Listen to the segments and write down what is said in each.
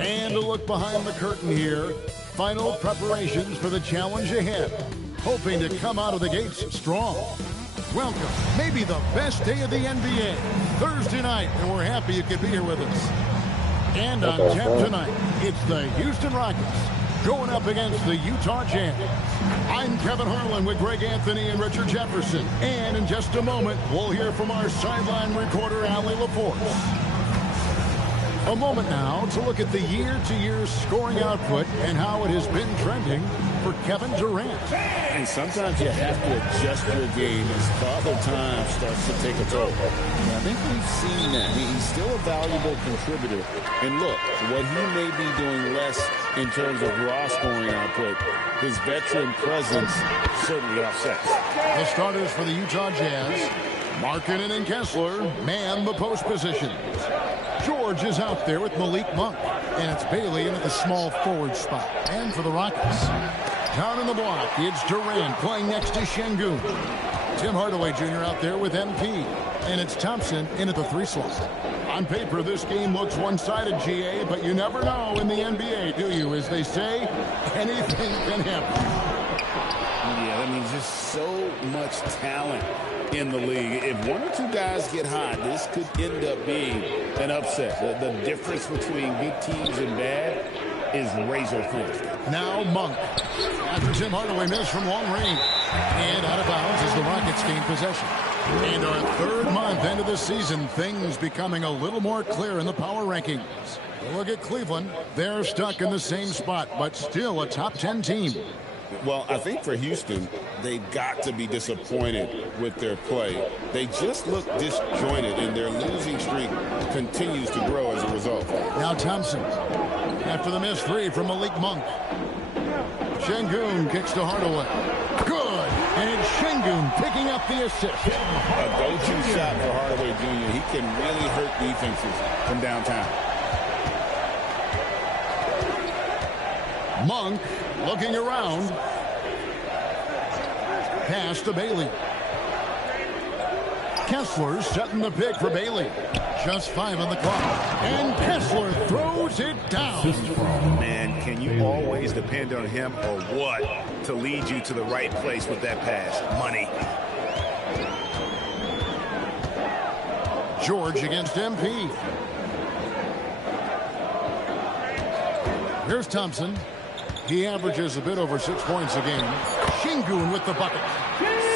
And a look behind the curtain here. Final preparations for the challenge ahead. Hoping to come out of the gates strong. Welcome, maybe the best day of the NBA. Thursday night, and we're happy you could be here with us. And on tap tonight, it's the Houston Rockets going up against the Utah Jazz. I'm Kevin Harlan with Greg Anthony and Richard Jefferson. And in just a moment, we'll hear from our sideline reporter, Allie LaForce. A moment now to look at the year-to-year scoring output and how it has been trending for Kevin Durant. And sometimes you have to adjust your game as Father Time starts to take a toll. And I think we've seen that. He's still a valuable contributor. And look, what he may be doing less in terms of raw scoring output, his veteran presence certainly offsets. The starters for the Utah Jazz, Markkanen and Kessler, man the post position. George is out there with Malik Monk, and it's Bailey into the small forward spot. And for the Rockets, down in the block, it's Durant playing next to Şengün. Tim Hardaway Jr. out there with MP, and it's Thompson in at the 3 slot. On paper, this game looks one-sided, GA, but you never know in the NBA, do you? As they say, anything can happen. Yeah, that means just so much talent in the league. If one or two guys get hot, this could end up being an upset. The difference between good teams and bad is razor thin. Now Monk, after Tim Hardaway missed from long range, and out of bounds as the Rockets gain possession. And our 3rd month into the season, things becoming a little more clear in the power rankings. Look at Cleveland. They're stuck in the same spot, but still a top 10 team. Well, I think for Houston, they've got to be disappointed with their play. They just look disjointed, and their losing streak continues to grow as a result. Now Thompson, after the missed 3 from Malik Monk. Şengün kicks to Hardaway. Good, and it's Şengün picking up the assist. A go-to shot for Hardaway Jr. He can really hurt defenses from downtown. Monk looking around. Pass to Bailey. Kessler setting the pick for Bailey. Just 5 on the clock. And Kessler throws it down. Man, can you always depend on him or what to lead you to the right place with that pass? Money. George against MP. Here's Thompson. He averages a bit over 6 points a game. Şengün with the bucket.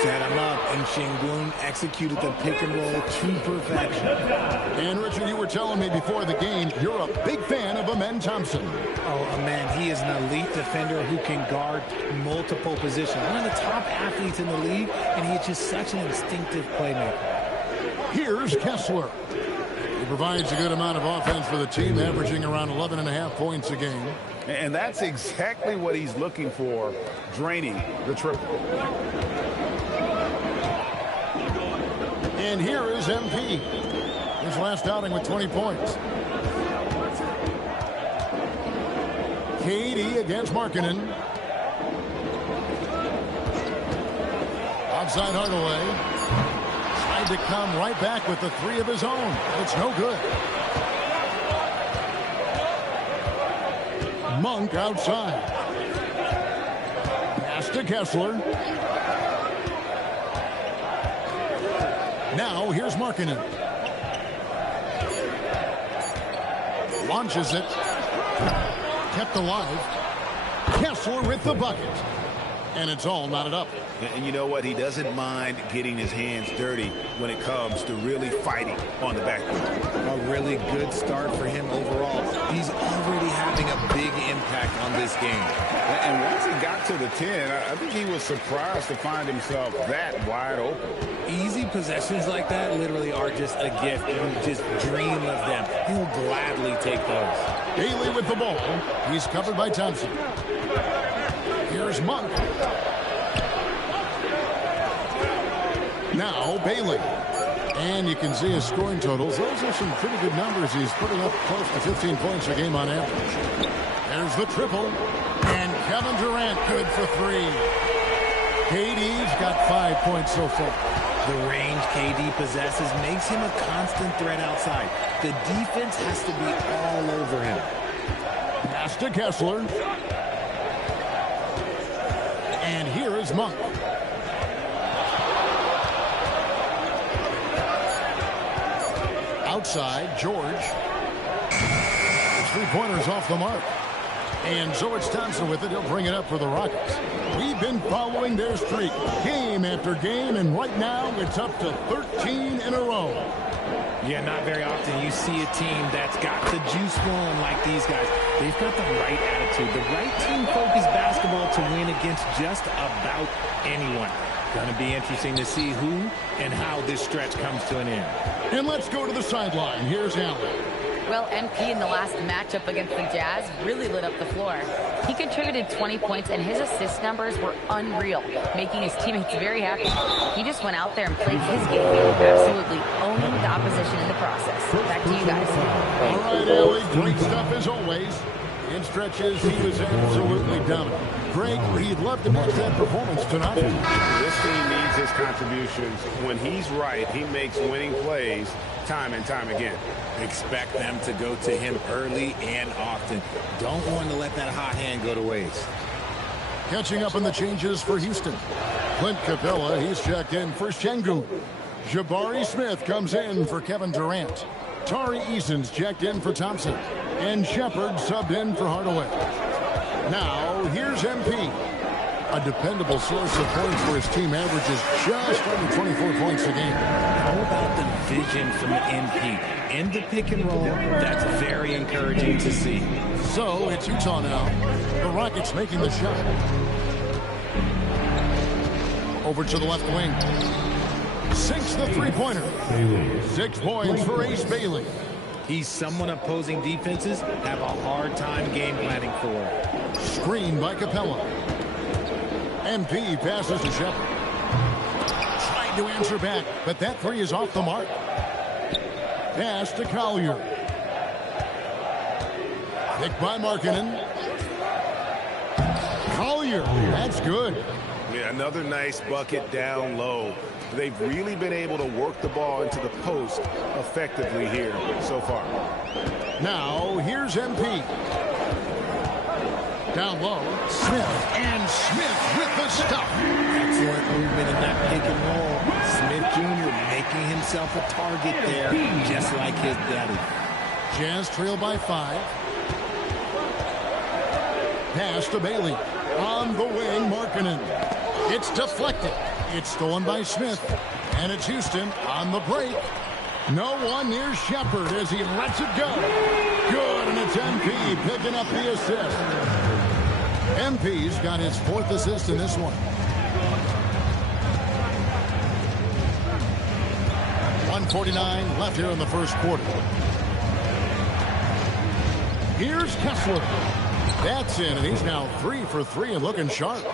Set him up, and Şengün executed the pick and roll to perfection. And Richard, you were telling me before the game, you're a big fan of Amen Thompson. Oh, man, he is an elite defender who can guard multiple positions. One of the top athletes in the league, and he's just such an instinctive playmaker. Here's Kessler. He provides a good amount of offense for the team, averaging around 11.5 points a game. And that's exactly what he's looking for, draining the triple. And here is MP. His last outing with 20 points. KD against Markkanen. Outside Hardaway. Tried to come right back with the 3 of his own. It's no good. Monk outside. Pass to Kessler. Now here's Markkanen. Launches it. Kept alive. Kessler with the bucket. And it's all knotted up. And you know what? He doesn't mind getting his hands dirty when it comes to really fighting on the backboard. A really good start for him overall. He's already having a big impact on this game. And once he got to the 10, I think he was surprised to find himself that wide open. Easy possessions like that literally are just a gift. You just dream of them. He'll gladly take those. Bailey with the ball. He's covered by Thompson. Here's Monk. Now Bailey. And you can see his scoring totals. Those are some pretty good numbers. He's putting up close to 15 points a game on average. There's the triple. And Kevin Durant good for 3. KD's got 5 points so far. The range KD possesses makes him a constant threat outside. The defense has to be all over him. Pass to Kessler. And here is Monk. Outside, George. His three-pointer's off the mark. And so it's Thompson with it. He'll bring it up for the Rockets. We've been following their streak game after game, and right now it's up to 13 in a row. Yeah, not very often you see a team that's got the juice flowing like these guys. They've got the right attitude, the right team-focused basketball to win against just about anyone. Going to be interesting to see who and how this stretch comes to an end. And let's go to the sideline. Here's Allen. Well, MP in the last matchup against the Jazz really lit up the floor. He contributed 20 points, and his assist numbers were unreal, making his teammates very happy. He just went out there and played his game, absolutely owning the opposition in the process. Back to you guys. All right, Ellie, great stuff as always. In stretches, he was absolutely dominant. Greg, he'd love to match that performance tonight. This team needs his contributions. When he's right, he makes winning plays time and time again. Expect them to go to him early and often. Don't want to let that hot hand go to waste. Catching up on the changes for Houston. Clint Capella, he's checked in for Şengün. Jabari Smith comes in for Kevin Durant. Tari Eason's checked in for Thompson. And Shepard subbed in for Hardaway. Now, here's MP. A dependable source of points for his team, averages just under 24 points a game. How about the vision from the MP? In the pick and roll, that's very encouraging to see. So, it's Utah now. The Rockets making the shot. Over to the left wing. Sinks the three-pointer. 6 points for Ace Bailey. He's someone opposing defenses have a hard time game planning for. Screen by Capella. MP passes to Shepard. Tried to answer back, but that three is off the mark. Pass to Collier. Picked by Markkanen. Collier, that's good. Yeah, another nice bucket down low. They've really been able to work the ball into the post effectively here so far. Now, here's MP. Down low, Smith, and Smith with the stuff. Excellent movement in that pick and roll. Smith Jr. making himself a target there, just like his daddy. Jazz trail by 5. Pass to Bailey. On the wing, Markkanen. It's deflected. It's stolen by Smith. And it's Houston on the break. No one near Shepard as he lets it go. Good, and it's MP picking up the assist. MP's got his 4th assist in this one. 1:49 left here in the first quarter. Here's Kessler. That's in, and he's now 3 for 3 and looking sharp.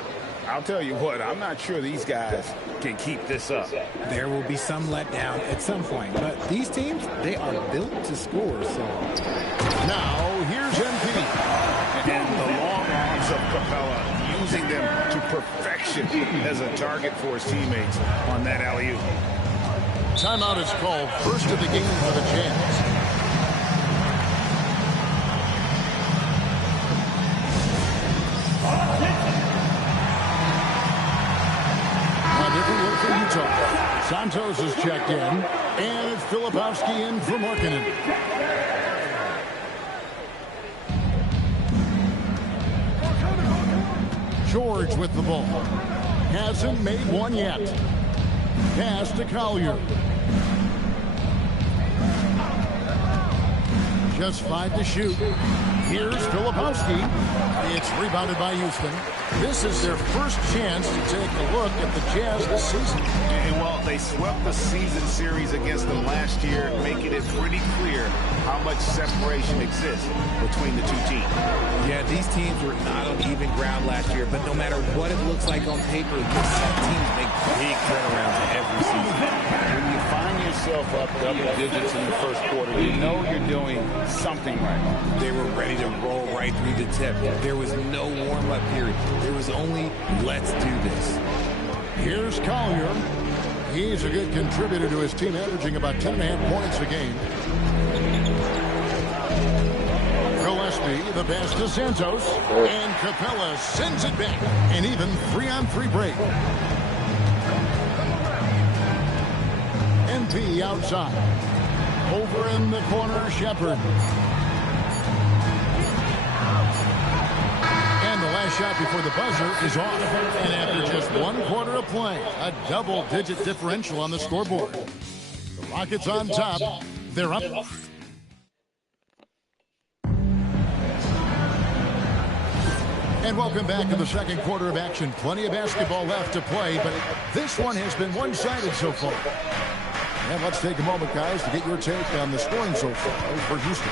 I'll tell you what, I'm not sure these guys can keep this up. There will be some letdown at some point, but these teams, they are built to score. So now here's MP. And the long arms of Capella, using them to perfection as a target for his teammates on that alley-oop. Timeout is called, first of the game for the Jazz. Santos is checked in, and it's Filipowski in for Markkanen. George with the ball. Hasn't made one yet. Pass to Collier. Just 5 to shoot. Here's Filipowski. It's rebounded by Houston. This is their first chance to take a look at the Jazz this season. And well, they swept the season series against them last year, making it pretty clear how much separation exists between the two teams. Yeah, these teams were not on even ground last year, but no matter what it looks like on paper, these teams make big turnarounds every season. When you find yourself up double digits in the first quarter, you know you're doing something right. They were ready to roll right through the tip. There was no warm-up period. There was only, let's do this. Here's Collier. He's a good contributor to his team, averaging about 10.5 points a game. Gillespie, the pass to Santos. And Capella sends it back. An even 3-on-3 break. MP outside. Over in the corner, Shepard. And the last shot before the buzzer is off. And after just 1 quarter of play, a double-digit differential on the scoreboard. The Rockets on top. They're up. And welcome back to the second quarter of action. Plenty of basketball left to play, but this one has been one-sided so far. And let's take a moment, guys, to get your take on the scoring so far for Houston.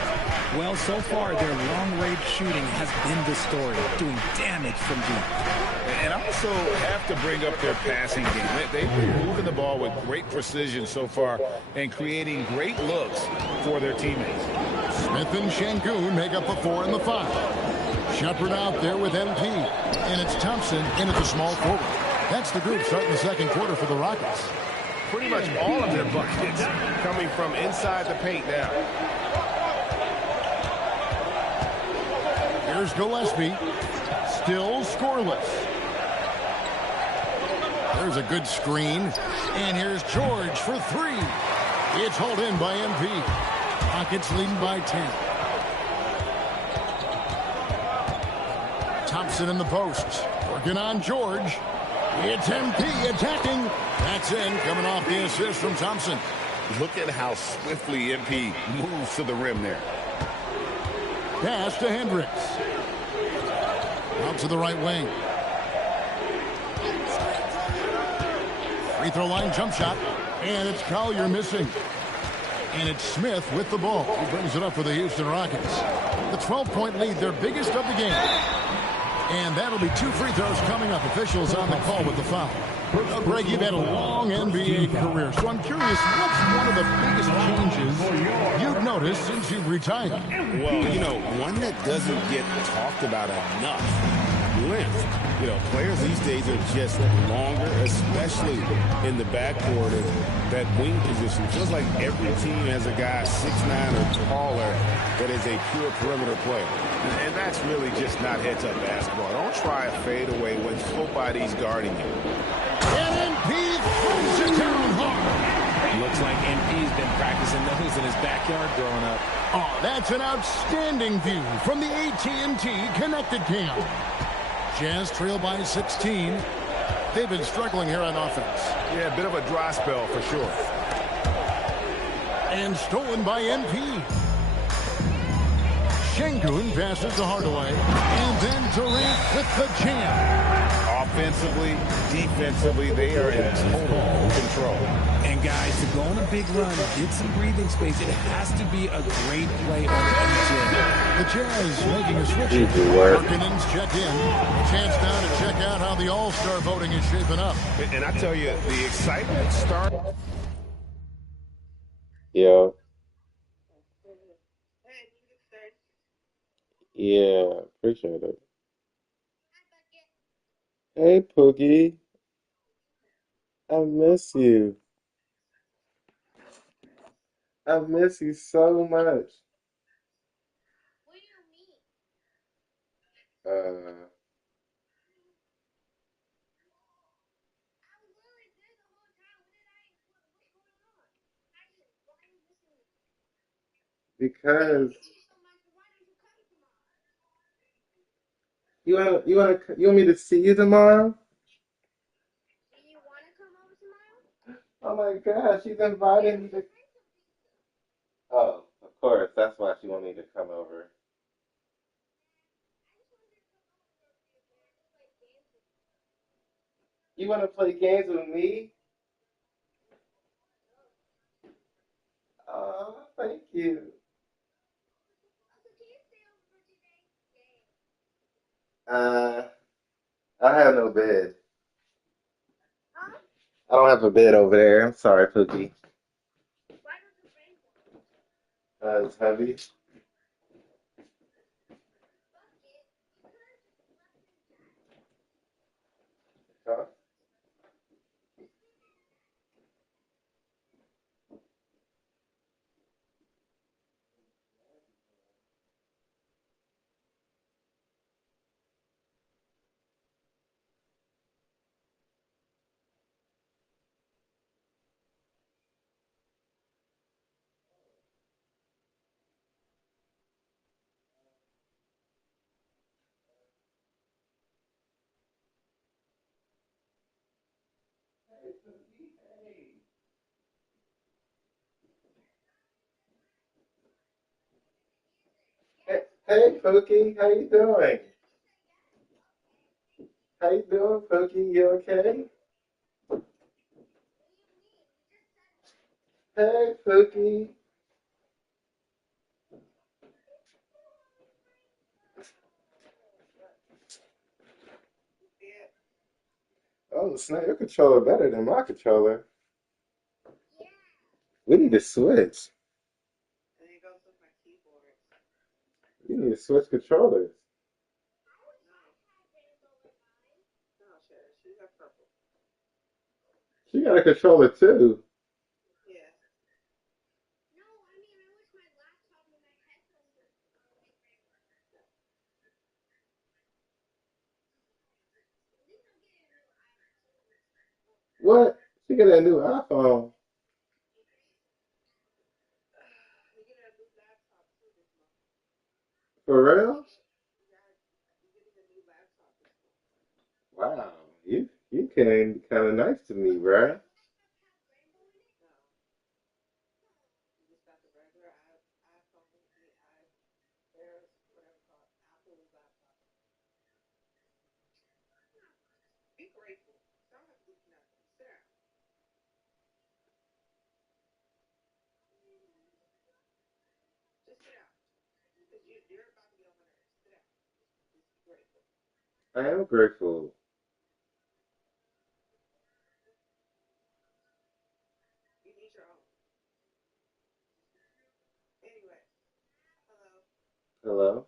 Well, so far, their long-range shooting has been the story, doing damage from deep. And I also have to bring up their passing game. They've been moving the ball with great precision so far and creating great looks for their teammates. Smith and Şengün make up the 4 and the 5. Shepard out there with MP. And it's Thompson in at the small forward. That's the group starting the second quarter for the Rockets. Pretty much all of their buckets coming from inside the paint now. Here's Gillespie. Still scoreless. There's a good screen. And here's George for 3. It's hauled in by MP. Rockets leading by 10. Thompson in the post. Working on George. It's MP attacking. That's in, coming off the assist from Thompson. Look at how swiftly MP moves to the rim there. Pass to Hendricks. Out to the right wing. Free throw line jump shot. And it's Collier missing. And it's Smith with the ball. He brings it up for the Houston Rockets. The 12-point lead, their biggest of the game. And that'll be 2 free throws coming up. Officials on the call with the foul. Greg, you've had a long NBA career, so I'm curious, what's one of the biggest changes you've noticed since you've retired? Well, you know, one that doesn't get talked about enough, length. You know, players these days are just longer, especially in the backcourt and that wing position. It feels like every team has a guy 6'9" or taller that is a pure perimeter player. And that's really just not heads-up basketball. Don't try a fadeaway when nobody's guarding you. And MP throws it down hard. Looks like MP's been practicing those in his backyard growing up. Oh, that's an outstanding view from the AT&T Connected Cam. Jazz trail by 16. They've been struggling here on offense. Yeah, a bit of a dry spell for sure. And stolen by MP. Şengün passes to Hardaway. And then Durant with the jam. Offensively, defensively, they are in total control. And guys, to go on a big run, get some breathing space, it has to be a great play on the Jazz. The Jazz making a switch. Markkanen's check in. Chance now to check out how the All-Star voting is shaping up. And I tell you, the excitement starts. Yeah. Yeah, appreciate it. Hey, Pookie. I miss you. I miss you so much. Uh, because you want me to see you tomorrow? Oh my gosh, she's inviting me to. Oh, of course, that's why she want me to come over. You want to play games with me? Oh, thank you. Uh, I have no bed. I don't have a bed over there. I'm sorry, Pookie. It's heavy. Huh? Hey, Pookie, how you doing? How you doing, Pookie? You okay? Hey, Pookie. Oh, snap! Your controller better than my controller. We need to switch. We need to switch controllers. She got a controller too. What? She got a new iPhone. For real? Wow. You came kind of nice to me, bruh. I am grateful. Hello?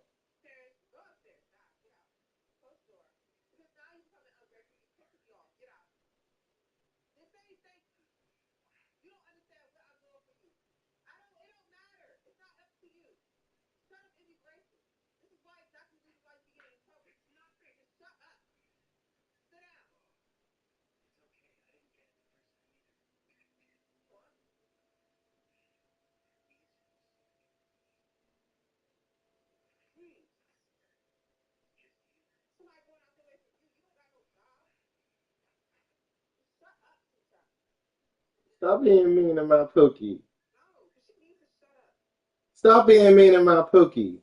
Stop being mean to my Pookie. Stop being mean to my Pookie.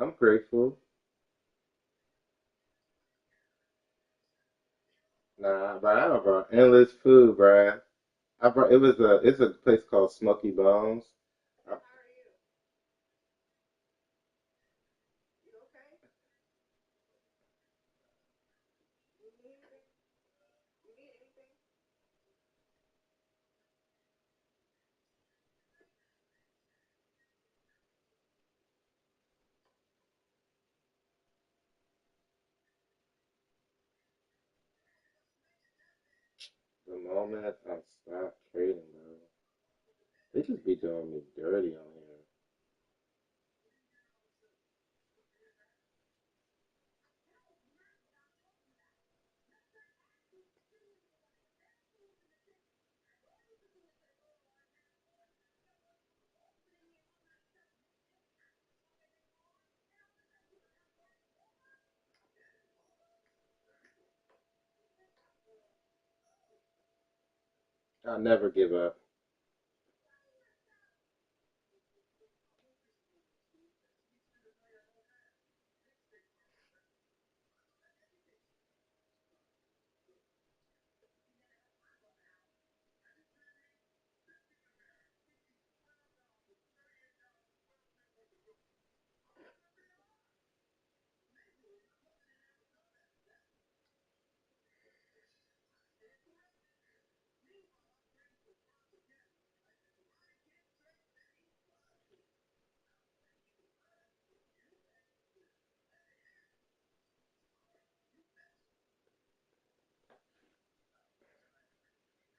I'm grateful. Nah, but I brought endless food, bruh. It's a place called Smoky Bones. I, the moment I stop trading, bro, they just be doing me dirty on here. I'll never give up.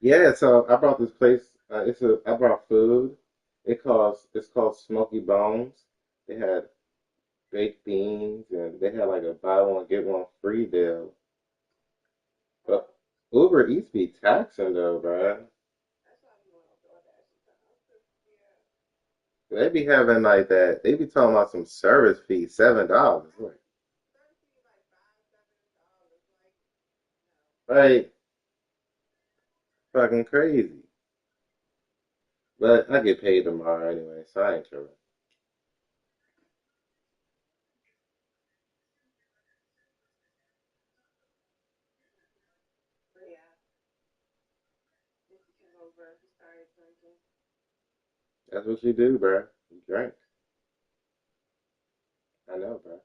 Yeah, so I brought this place. I brought food. It's called Smoky Bones. They had baked beans and they had like a buy one get one free deal. But Uber Eats be taxing though, bruh. They be having like that. They be talking about some service fee, $7. Like fucking crazy. But I get paid tomorrow anyway, so I ain't tripping. That's what you do, bruh. You drink. I know, bruh.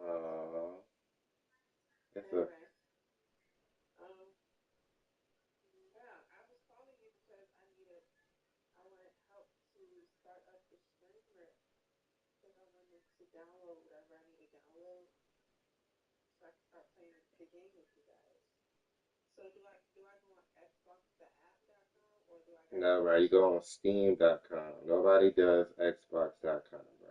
Uh, it's a no, bro. You go on Steam.com. Nobody does Xbox.com, bro.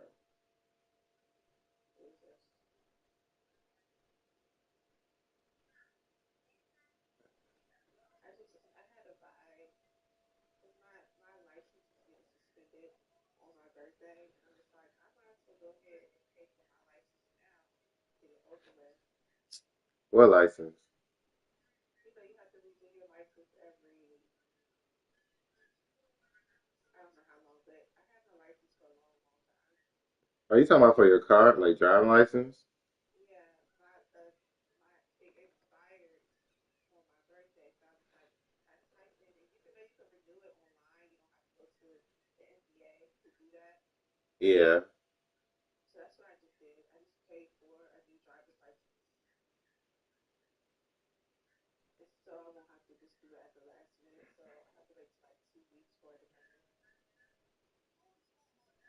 What license? Are you talking about for your car, like driving license? Yeah.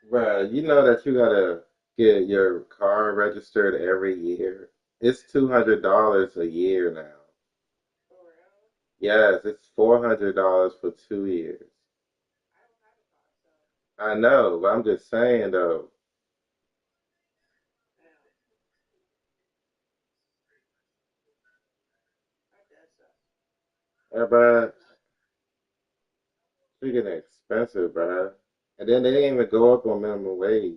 Bro, you know that you gotta get your car registered every year. It's $200 a year now. Yes, it's $400 for 2 years. I know, but I'm just saying though. Bro, it's getting expensive, bro. And then they didn't even go up on minimum wage.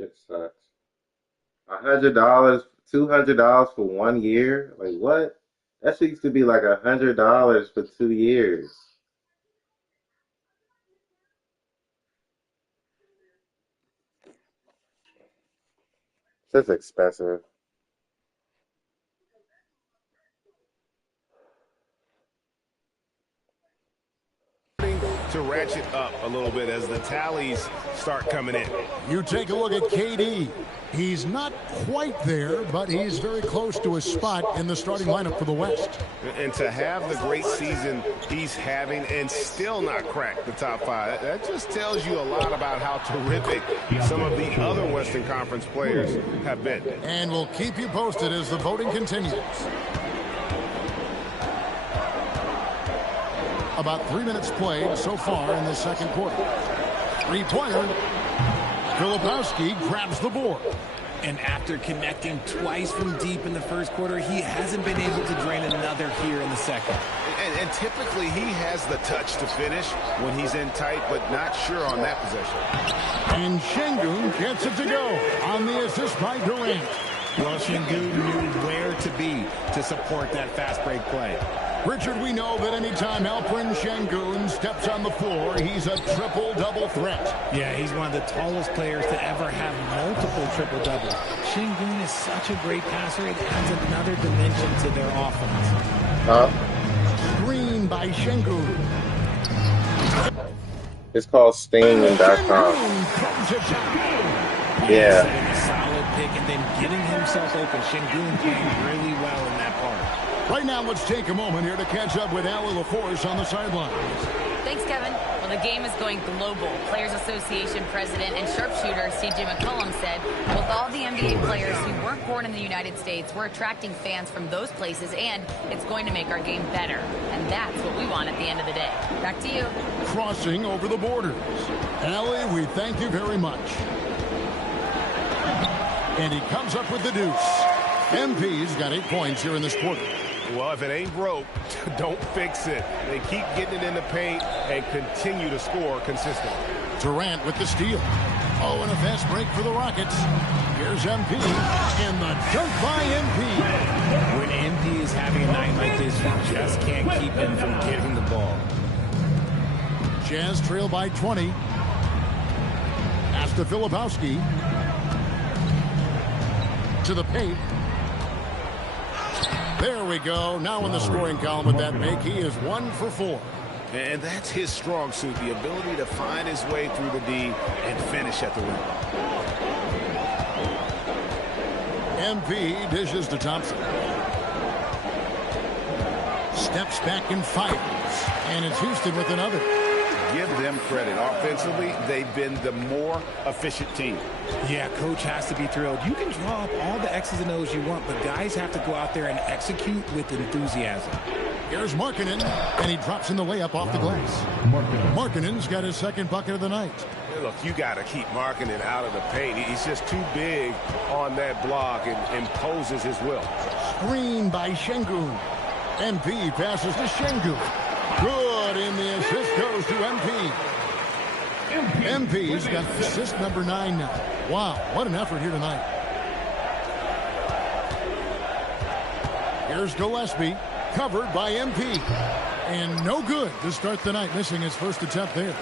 Shit sucks. $100, $200 for 1 year? Like what? That shit used to be like $100 for 2 years. That's expensive. to ratchet up a little bit as the tallies start coming in. You take a look at KD. He's not quite there, but he's very close to a spot in the starting lineup for the West. And to have the great season he's having and still not crack the top 5, that just tells you a lot about how terrific some of the other Western Conference players have been. And we'll keep you posted as the voting continues. About 3 minutes played so far in the second quarter. Three-pointer. Filipowski grabs the board. And after connecting twice from deep in the first quarter, he hasn't been able to drain another here in the second. And typically he has the touch to finish when he's in tight, but not sure on that possession. And Şengün gets it to go on the assist by Durant. Well, Şengün knew where to be to support that fast break play. Richard, we know that anytime Alperen Şengün steps on the floor, he's a triple-double threat. Yeah, he's one of the tallest players to ever have multiple triple-doubles. Şengün is such a great passer, it adds another dimension to their offense. Screen by Şengün. It's called Steaming.com. Yeah. Setting a solid pick and then getting himself open. Şengün playing really well in that part. Right now, let's take a moment here to catch up with Allie LaForce on the sidelines. Thanks, Kevin. Well, the game is going global. Players Association president and sharpshooter C.J. McCollum said, with all the NBA players who weren't born in the United States, we're attracting fans from those places, and it's going to make our game better. And that's what we want at the end of the day. Back to you. Crossing over the borders. Allie, we thank you very much. And he comes up with the deuce. MP's got 8 points here in this quarter. Well, if it ain't broke, don't fix it. They keep getting it in the paint and continue to score consistently. Durant with the steal. Oh, and a fast break for the Rockets. Here's MP, and the dunk by MP. When MP is having a night like this, you just can't keep him from getting the ball. Jazz trail by 20. Pass to Filipowski. To the paint. There we go. Now in the scoring column with that make, he is 1 for 4. And that's his strong suit, the ability to find his way through the D and finish at the rim. MP dishes to Thompson. Steps back and fires. And it's Houston with another. Give them credit. Offensively, they've been the more efficient team. Yeah, coach has to be thrilled. You can draw up all the X's and O's you want, but guys have to go out there and execute with enthusiasm. Here's Markkanen, and he drops in the layup off the glass. Markkanen's got his second bucket of the night. Look, you got to keep Markkanen out of the paint. He's just too big on that block and imposes his will. Screen by Şengün. MP passes to Şengün. Good, and the assist goes to MP. MP's got assist number 9 now. Wow, what an effort here tonight. Here's Gillespie, covered by MP. And no good to start the night, missing his first attempt there.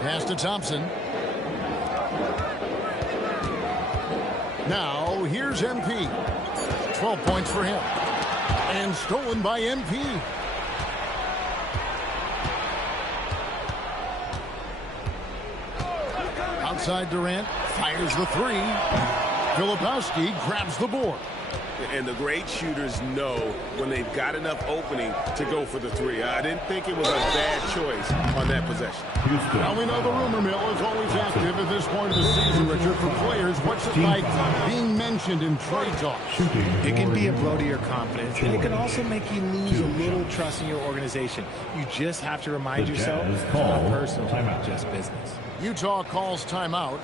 Pass to Thompson. Now, here's MP. 12 points for him. And stolen by MP. Outside Durant. Fires the 3. Filipowski grabs the board. And the great shooters know when they've got enough opening to go for the 3. I didn't think it was a bad choice on that possession. Now we know the rumor mill is always active at this point of the season, Richard. For players, what's it like being mentioned in trade talk? It can be a blow to your confidence, and it can also make you lose a little trust in your organization. You just have to remind yourself it's not personal, just business. Utah calls timeout.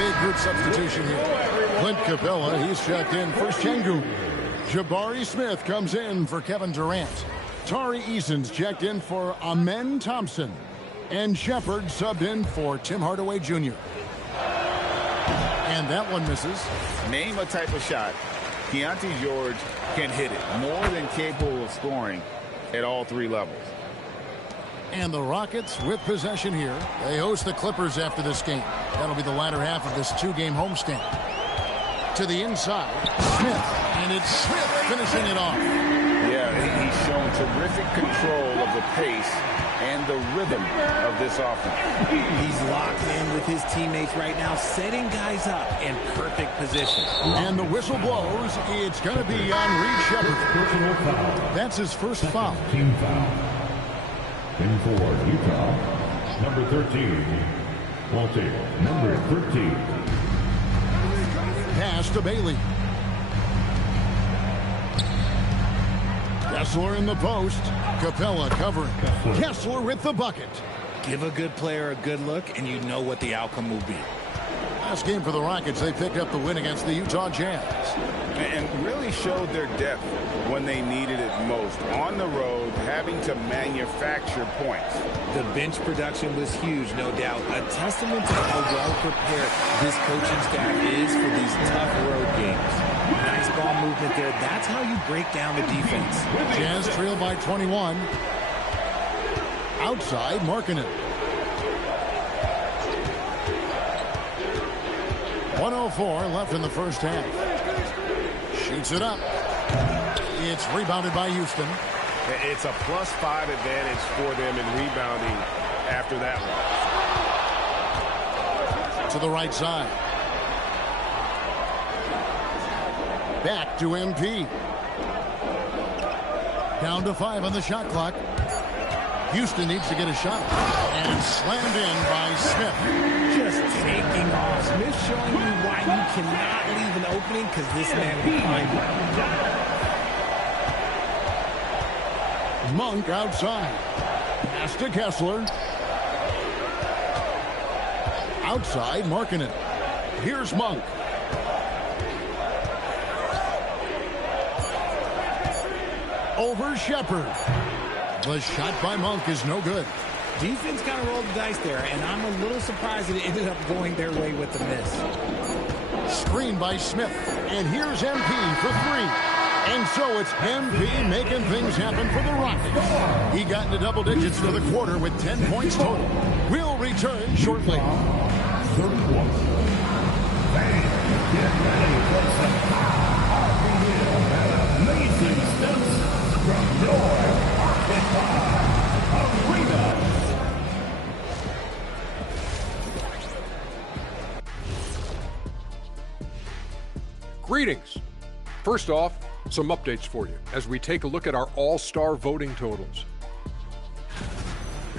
big group substitution here. Clint Capella, he's checked in for Şengün. Jabari Smith comes in for Kevin Durant. Tari Eason's checked in for Amen Thompson. And Shepard subbed in for Tim Hardaway Jr. And that one misses. Name a type of shot Keontae George can hit it. More than capable of scoring at all three levels. And the Rockets with possession here. They host the Clippers after this game. That'll be the latter half of this two-game homestand. To the inside, Smith. And it's Smith finishing it off. Yeah, he's shown terrific control of the pace and the rhythm of this offense. He's locked in with his teammates right now, setting guys up in perfect position. And the whistle blows. It's going to be on Reed Shepard. Personal foul. That's his first foul. Team foul. In for Utah, number 13. Ball take, number 13. Pass to Bailey. Kessler in the post. Capella covering. Kessler with the bucket. Give a good player a good look, and you know what the outcome will be. Last game for the Rockets, they picked up the win against the Utah Jazz. And really showed their depth when they needed it most. On the road, having to manufacture points. The bench production was huge, no doubt. A testament to how well prepared this coaching staff is for these tough road games. Nice ball movement there. That's how you break down the defense. Jazz trail by 21. Outside, Markkanen. 1:04 left in the first half. Shoots it up. It's rebounded by Houston. It's a +5 advantage for them in rebounding after that one. To the right side. Back to MP. Down to 5 on the shot clock. Houston needs to get a shot. And slammed in by Smith. Just taking off. Smith showing you why you cannot leave an opening, because this man will find you. Monk outside. Pass to Kessler. Outside, Markkanen. Here's Monk. Over Shepard. The shot by Monk is no good. Defense kind of rolled the dice there, and I'm a little surprised that it ended up going their way with the miss. Screen by Smith. And here's MP for 3. And so it's MP making things happen for the Rockets. He got into double digits for the quarter with 10 points total. We'll return shortly. 31. Fans, get ready for some RPM and amazing stunts from your Arena. Greetings. First off, some updates for you as we take a look at our all-star voting totals.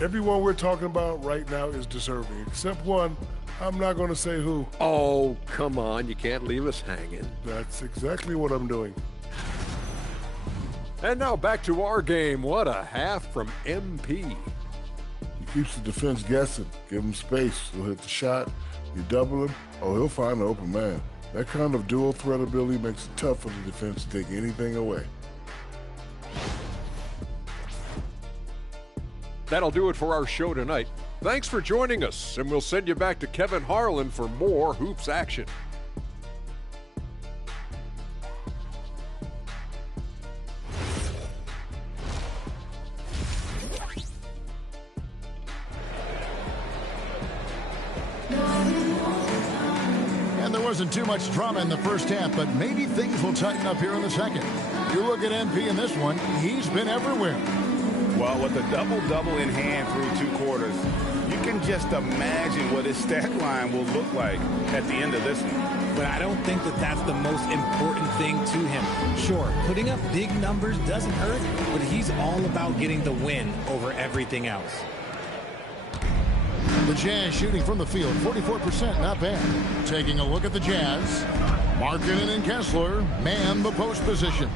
Everyone we're talking about right now is deserving, except one. I'm not going to say who. Oh, come on. You can't leave us hanging. That's exactly what I'm doing. And now back to our game. What a half from MP. He keeps the defense guessing. Give him space. He'll hit the shot. You double him. Oh, he'll find an open man. That kind of dual threat ability makes it tough for the defense to take anything away. That'll do it for our show tonight. Thanks for joining us, and we'll send you back to Kevin Harlan for more hoops action. And there wasn't too much drama in the first half, but maybe things will tighten up here in the second. You look at MP in this one, he's been everywhere. Well, with a double-double in hand through 2 quarters, you can just imagine what his stat line will look like at the end of this one. But I don't think that that's the most important thing to him. Sure, putting up big numbers doesn't hurt, but he's all about getting the win over everything else. The Jazz shooting from the field, 44%, not bad. Taking a look at the Jazz. Markkanen and Kessler man the post position.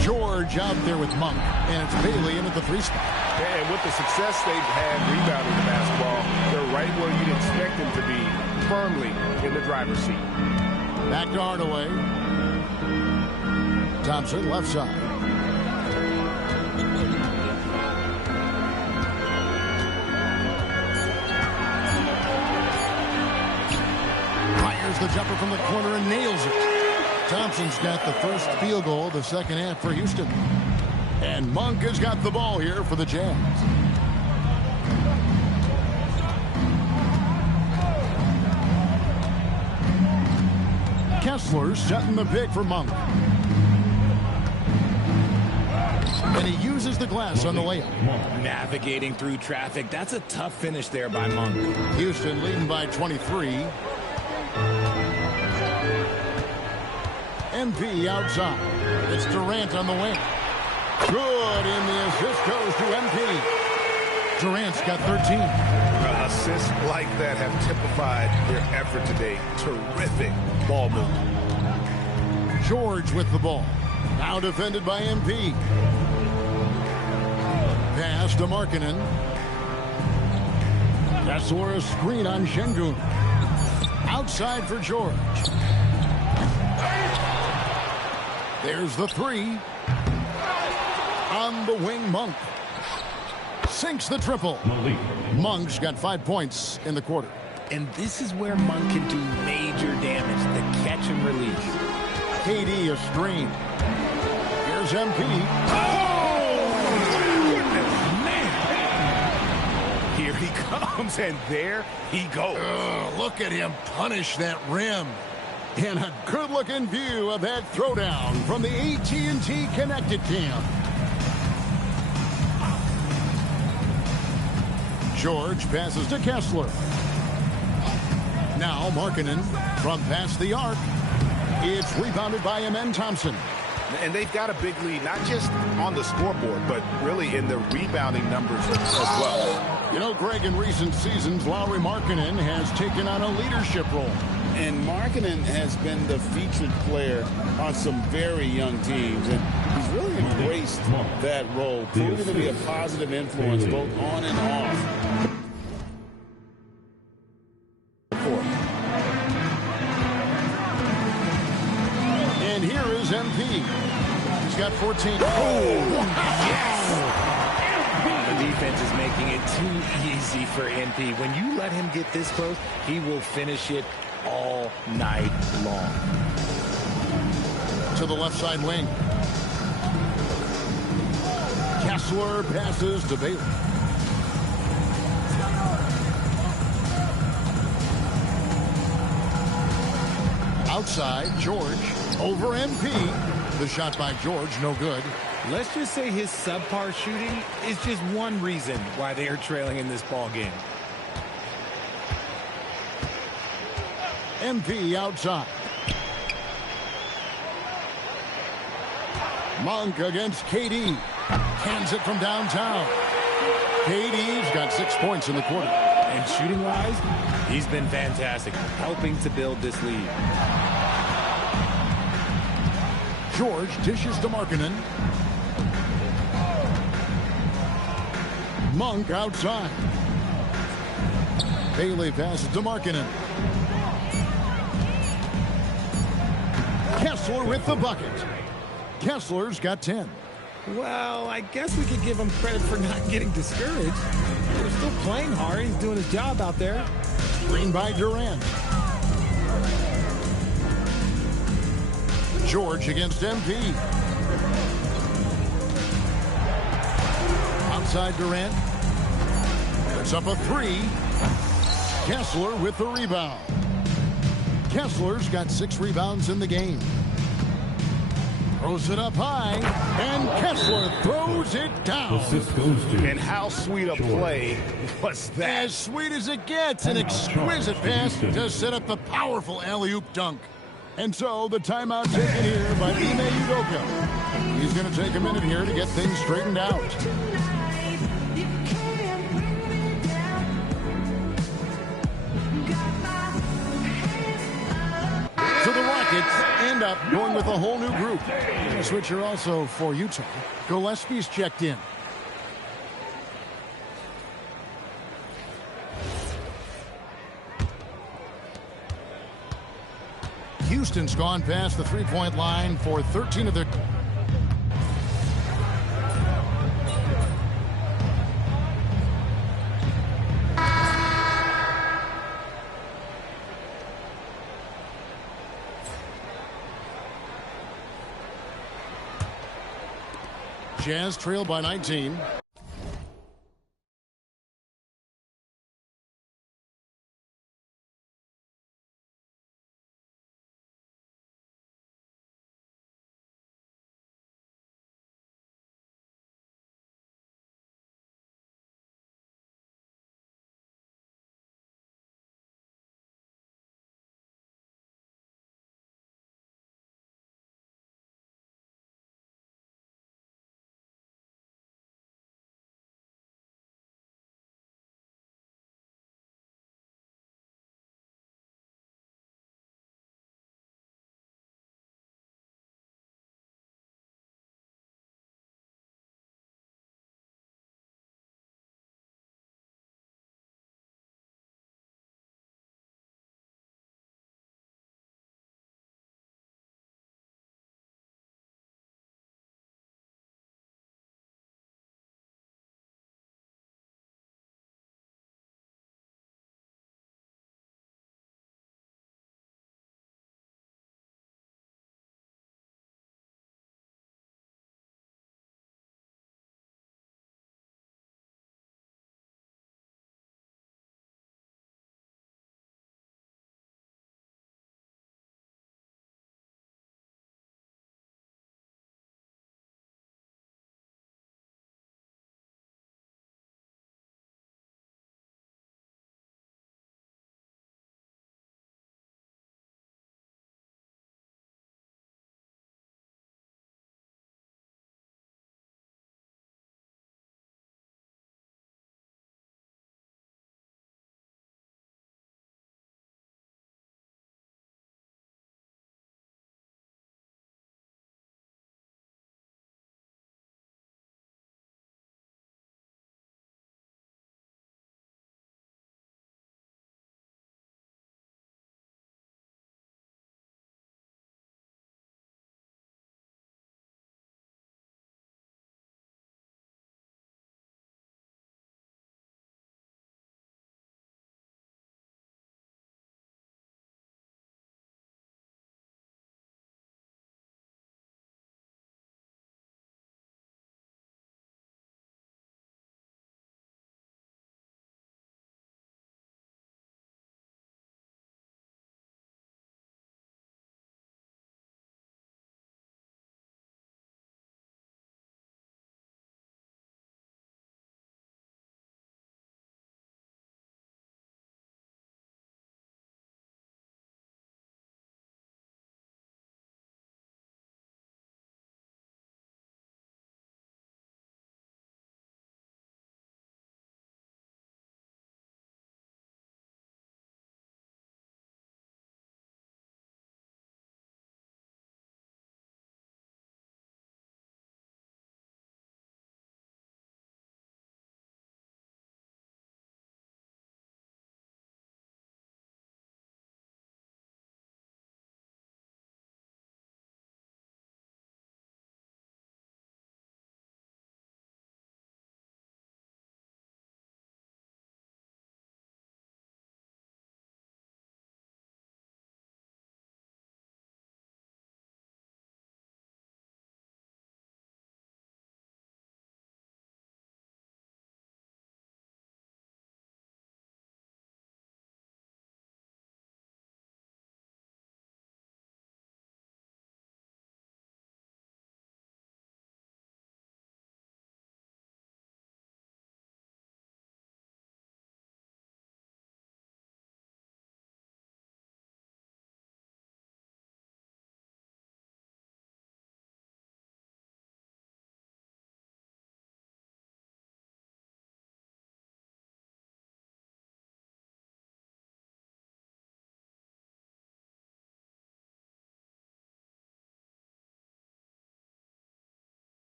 George out there with Monk, and it's Bailey in at the 3 spot. And with the success they've had rebounding the basketball, they're right where you'd expect them to be firmly in the driver's seat. Back to Hardaway. Thompson, left side. Fires the jumper from the corner and nails it. Thompson's got the first field goal of the second half for Houston. And Monk has got the ball here for the Jazz. Kessler setting the pick for Monk. And he uses the glass on the layup. Navigating through traffic. That's a tough finish there by Monk. Houston leading by 23. MP outside. It's Durant on the wing. Good, and the assist goes to MP. Durant's got 13. Assists like that have typified their effort today. Terrific ball movement. George with the ball. Now defended by MP. Pass to Markkanen. Kessler a screen on Şengün. Outside for George. There's the three. On the wing, Monk. Sinks the triple. Monk's got 5 points in the quarter. And this is where Monk can do major damage, the catch and release. KD a screen. Here's MP. Here he comes, and there he goes. Look at him punish that rim. And a good-looking view of that throwdown from the AT&T Connected Cam. George passes to Kessler. Now Markkanen from past the arc. It's rebounded by Amen Thompson. And they've got a big lead, not just on the scoreboard, but really in the rebounding numbers as well. You know, Greg, in recent seasons, Lauri Markkanen has taken on a leadership role. And Markkanen has been the featured player on some very young teams. And he's really embraced that role, proving to be a positive influence both on and off. And here is MP. He's got 14. Yes! The defense is making it too easy for NP. When you let him get this close, he will finish it all night long. To the left side wing. Kessler passes to Bailey. Outside, George over MP. The shot by George, no good. Let's just say his subpar shooting is just one reason why they are trailing in this ball game. MP outside. Monk against KD. Hands it from downtown. KD's got 6 points in the quarter. And shooting-wise, he's been fantastic, helping to build this lead. George dishes to Markkanen. Monk outside. Bailey passes to Markkanen. Kessler with the bucket. Kessler's got 10. Well, I guess we could give him credit for not getting discouraged. They're still playing hard. He's doing his job out there. Screen by Durant. George against MP. Outside Durant. It's up a three. Kessler with the rebound. Kessler's got 6 rebounds in the game. Throws it up high, and Kessler throws it down. And how sweet a play was that? As sweet as it gets, an exquisite pass to set up the powerful alley-oop dunk. And so the timeout taken here by Ime Udoka. He's going to take a minute here to get things straightened out. So the Rockets end up going with a whole new group. A switcher also for Utah. Gillespie's checked in. Houston's gone past the three-point line for 13 of their... Jazz trail by 19.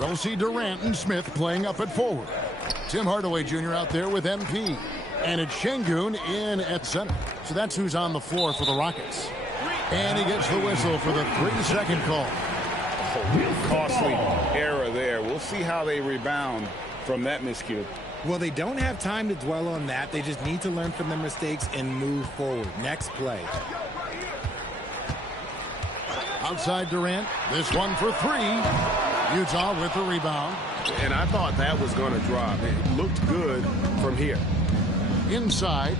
We'll see Durant and Smith playing up at forward. Tim Hardaway Jr. out there with MP. And it's Şengün in at center. So that's who's on the floor for the Rockets. And he gets the whistle for the 3-second call. Costly error there. We'll see how they rebound from that miscue. Well, they don't have time to dwell on that. They just need to learn from their mistakes and move forward. Next play. Outside Durant. This one for 3. Utah with the rebound. And I thought that was going to drop. It looked good from here. Inside.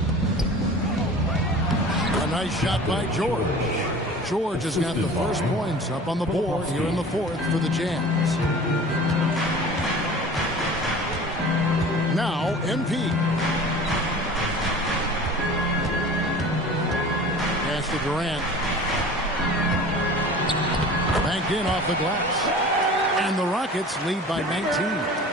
A nice shot by George. George has got the first points up on the board here in the 4th for the Jazz. Now, MP. Pass to Durant. Banked in off the glass. And the Rockets lead by 19.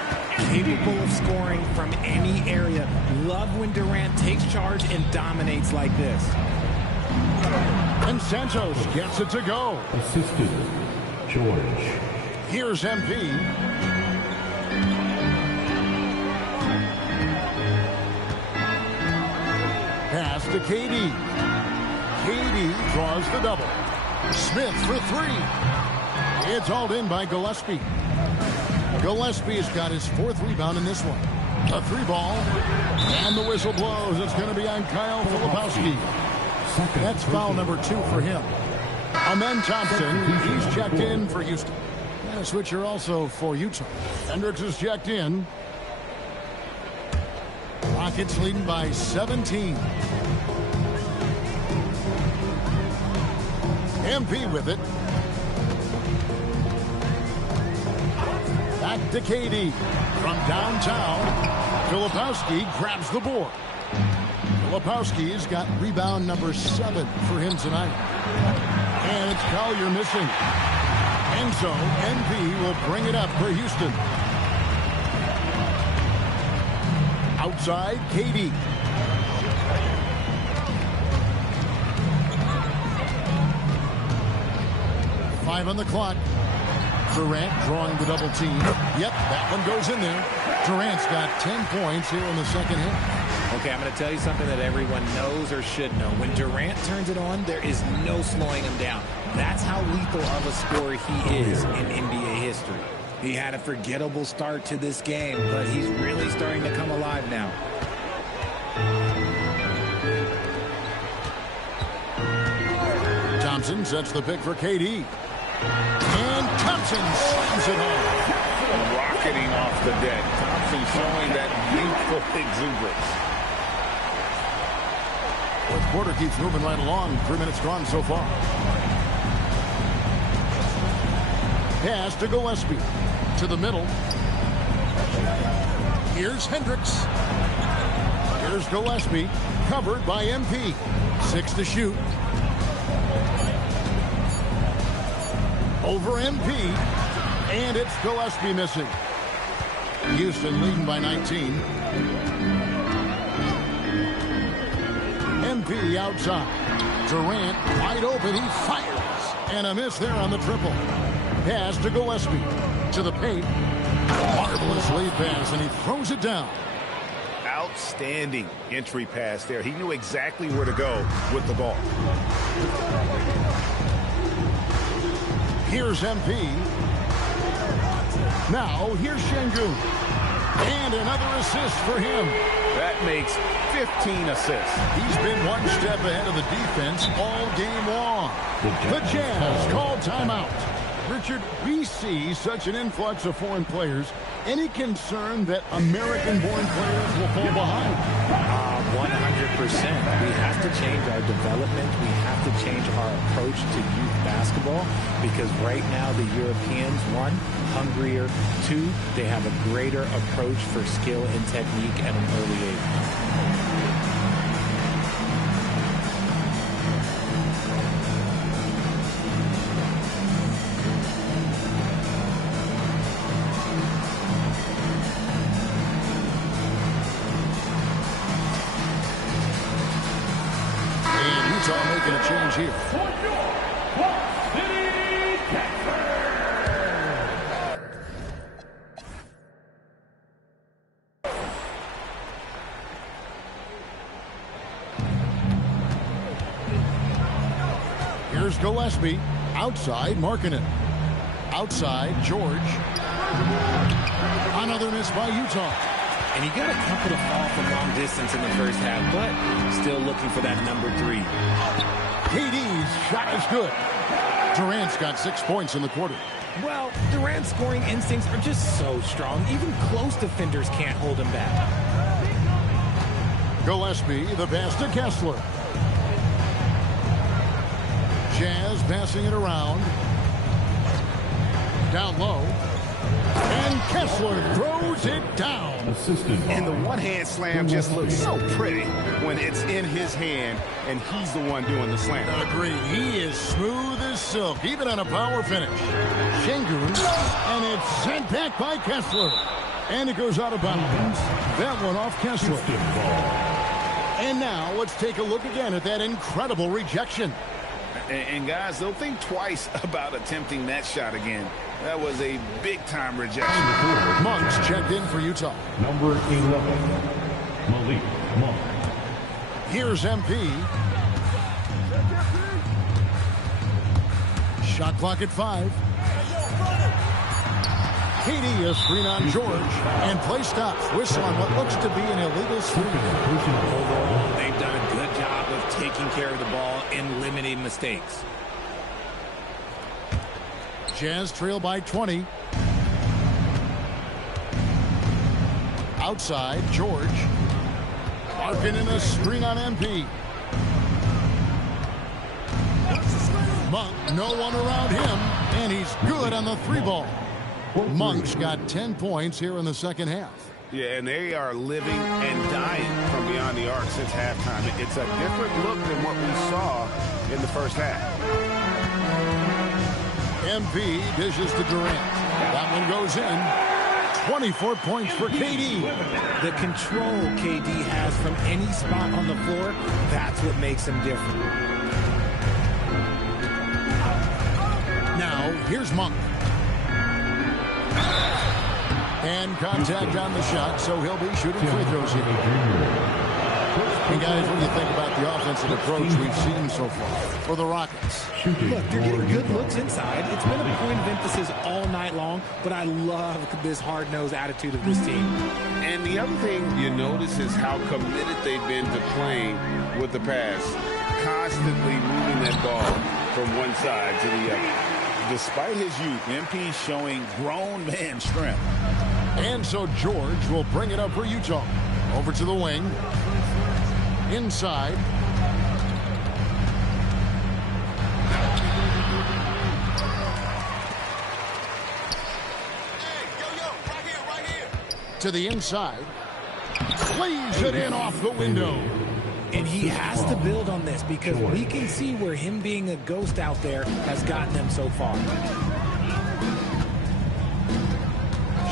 Capable of scoring from any area. Love when Durant takes charge and dominates like this. And Santos gets it to go. Assisted, George. Here's MP. Pass to KD. KD draws the double. Smith for 3. It's hauled in by Gillespie. Gillespie's got his 4th rebound in this one. A 3-ball. And the whistle blows. It's going to be on Kyle Filipowski. That's foul number 2 for him. Amen Thompson, he's checked in for Houston. And a switcher also for Utah. Hendricks is checked in. Rockets leading by 17. MP with it. Back to KD. From downtown, Filipowski grabs the board. Filipowski's got rebound number 7 for him tonight. And it's Collier missing. And so MP will bring it up for Houston. Outside, KD. Five on the clock. Durant drawing the double team. Yep, that one goes in there. Durant's got 10 points here in the second half. Okay, I'm going to tell you something that everyone knows or should know. When Durant turns it on, there is no slowing him down. That's how lethal of a scorer he is in NBA history. He had a forgettable start to this game, but he's really starting to come alive now. Thompson sets the pick for KD. And Thompson slams it home. Rocketing off the deck. Thompson showing that youthful exuberance. 4th quarter keeps moving right along. 3 minutes gone so far. Pass to Gillespie. To the middle. Here's Hendricks. Here's Gillespie. Covered by MP. 6 to shoot. Over MP. And it's Gillespie missing. Houston leading by 19. MP outside. Durant wide open. He fires. And a miss there on the triple. Pass to Gillespie. To the paint. Marvelous lead pass, and he throws it down. Outstanding entry pass there. He knew exactly where to go with the ball. Here's MP. Now, here's Şengün. And another assist for him. That makes 15 assists. He's been one step ahead of the defense all game long. The Jazz called timeout. Richard, we see such an influx of foreign players. Any concern that American-born players will fall behind? 100%. We have to change our development. We have to change our approach to youth basketball because right now the Europeans, 1, hungrier, 2, they have a greater approach for skill and technique at an early age. Making a change here. Here's Gillespie. Outside, Markkanen. Outside, George. Another miss by Utah. And he got a couple of fall from long distance in the first half, but still looking for that number 3. KD's shot is good. Durant's got 6 points in the quarter. Well, Durant's scoring instincts are just so strong. Even close defenders can't hold him back. Gillespie, the pass to Kessler. Jazz passing it around. Down low. And Kessler throws it down. And the one-hand slam just looks so pretty when it's in his hand and he's the one doing the slam. Agree. He is smooth as silk, even on a power finish. Şengün, and it's sent back by Kessler. And it goes out of bounds. That one off Kessler. And now let's take a look again at that incredible rejection. And guys, they'll think twice about attempting that shot again. That was a big-time rejection. Monk's checked in for Utah. Number 11, Malik Monk. Here's MP. Shot clock at 5. KD, a screen on George, and play stops. Whistle on what looks to be an illegal screen. They've done a good job of taking care of the ball and limiting mistakes. Jazz trail by 20. Outside, George. Markkanen a screen on MP. Monk, no one around him, and he's good on the 3-ball. Monk's got 10 points here in the second half. Yeah, and they are living and dying from beyond the arc since halftime. It's a different look than what we saw in the first half. MP dishes to Durant. That one goes in. 24 points for KD. The control KD has from any spot on the floor, that's what makes him different. Now, here's Monk. And contact on the shot, so he'll be shooting free throws here. Hey guys, what do you think about the offensive approach we've seen so far for the Rockets? Look, they're getting good looks inside. It's been a point of emphasis all night long, but I love this hard-nosed attitude of this team. And the other thing you notice is how committed they've been to playing with the pass, constantly moving that ball from one side to the other. Despite his youth, MP showing grown man strength. And so George will bring it up for Utah. Over to the wing. Inside. Right here. To the inside. Plays it in off the window. And he has to build on this because we can see where him being a ghost out there has gotten them so far.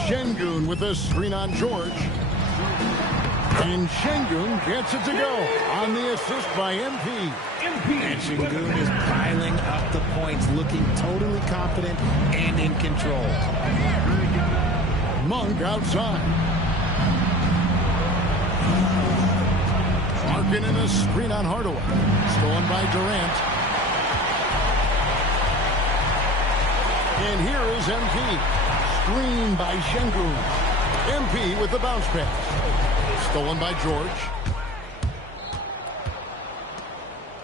Şengün with a screen on George. And Şengün gets it to go on the assist by MP. And Şengün is piling up the points, looking totally confident and in control. Monk outside. Markkanen a screen on Hardaway. Stolen by Durant. And here is MP. Screen by Şengün. MP with the bounce pass. Stolen by George.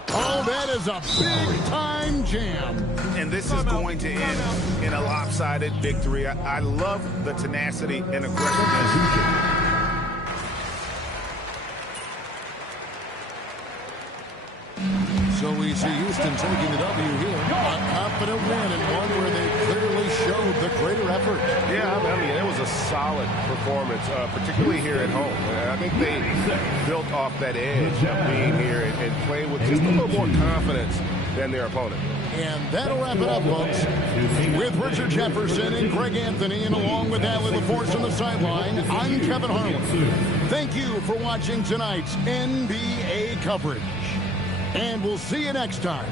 Oh, that is a big-time jam. And this is going to end in a lopsided victory. I love the tenacity and aggressiveness. So we see Houston taking the W here. A confident win and one where they clearly showed the greater effort. Yeah, I mean, it was a solid performance, particularly here at home. I think they built off that edge of being here and played with just a little more confidence than their opponent. And that'll wrap it up, folks. With Richard Jefferson and Greg Anthony, and along with Allie LaForce on the sideline, I'm Kevin Harlan. Thank you for watching tonight's NBA coverage. And we'll see you next time.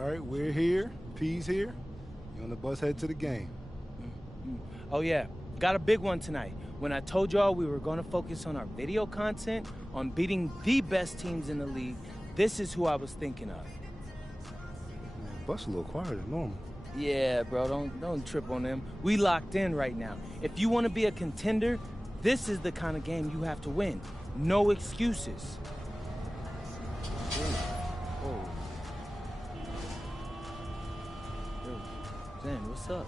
All right, we're here. P's here. You on the bus head to the game. Oh, yeah. Got a big one tonight. When I told y'all we were going to focus on our video content, on beating the best teams in the league, this is who I was thinking of. Man, bus a little quieter than normal. Yeah, bro, don't trip on them. We locked in right now. If you want to be a contender, this is the kind of game you have to win. No excuses. Oh. Yo, Zen, what's up?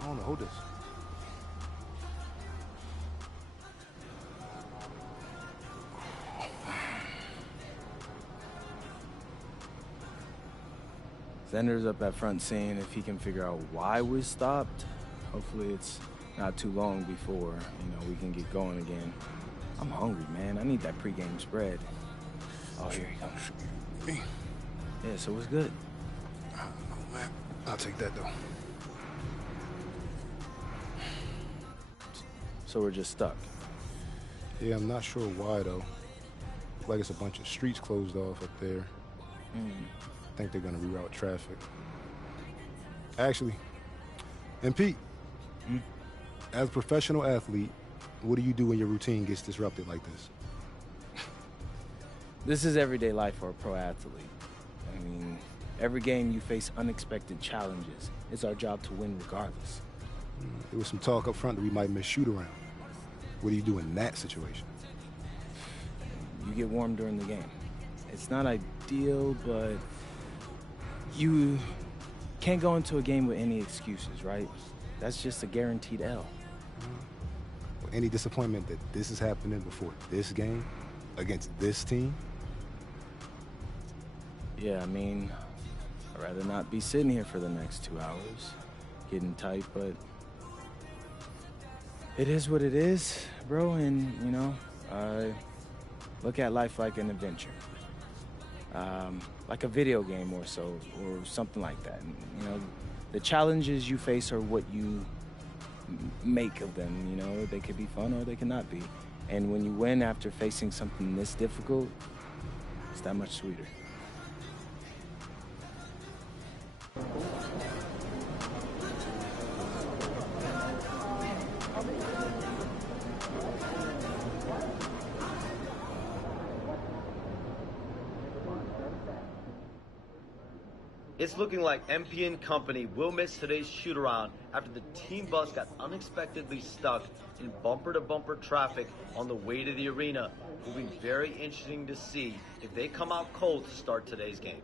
I don't know. Hold this. Zender's up at front seeing if he can figure out why we stopped. Hopefully it's not too long before, we can get going again. I'm hungry, man. I need that pregame spread. Oh, here he comes. Me? Yeah, so what's good? I don't know, man. I'll take that, though. So we're just stuck? Yeah, I'm not sure why, though. Looks like it's a bunch of streets closed off up there. I think they're going to reroute traffic. Actually, and Pete, as a professional athlete, what do you do when your routine gets disrupted like this? This is everyday life for a pro athlete. I mean, every game you face unexpected challenges. It's our job to win regardless. There was some talk up front that we might miss shoot around. What do you do in that situation? You get warm during the game. It's not ideal, but you can't go into a game with any excuses, right? That's just a guaranteed L. Well, any disappointment that this is happening before this game against this team? Yeah, I mean, I'd rather not be sitting here for the next 2 hours, getting tight, but it is what it is, bro, and, I look at life like an adventure. Like a video game or so, or something like that. The challenges you face are what you make of them, They could be fun or they cannot be. And when you win after facing something this difficult, it's that much sweeter. It's looking like MP and company will miss today's shoot-around after the team bus got unexpectedly stuck in bumper-to-bumper traffic on the way to the arena. It will be very interesting to see if they come out cold to start today's game.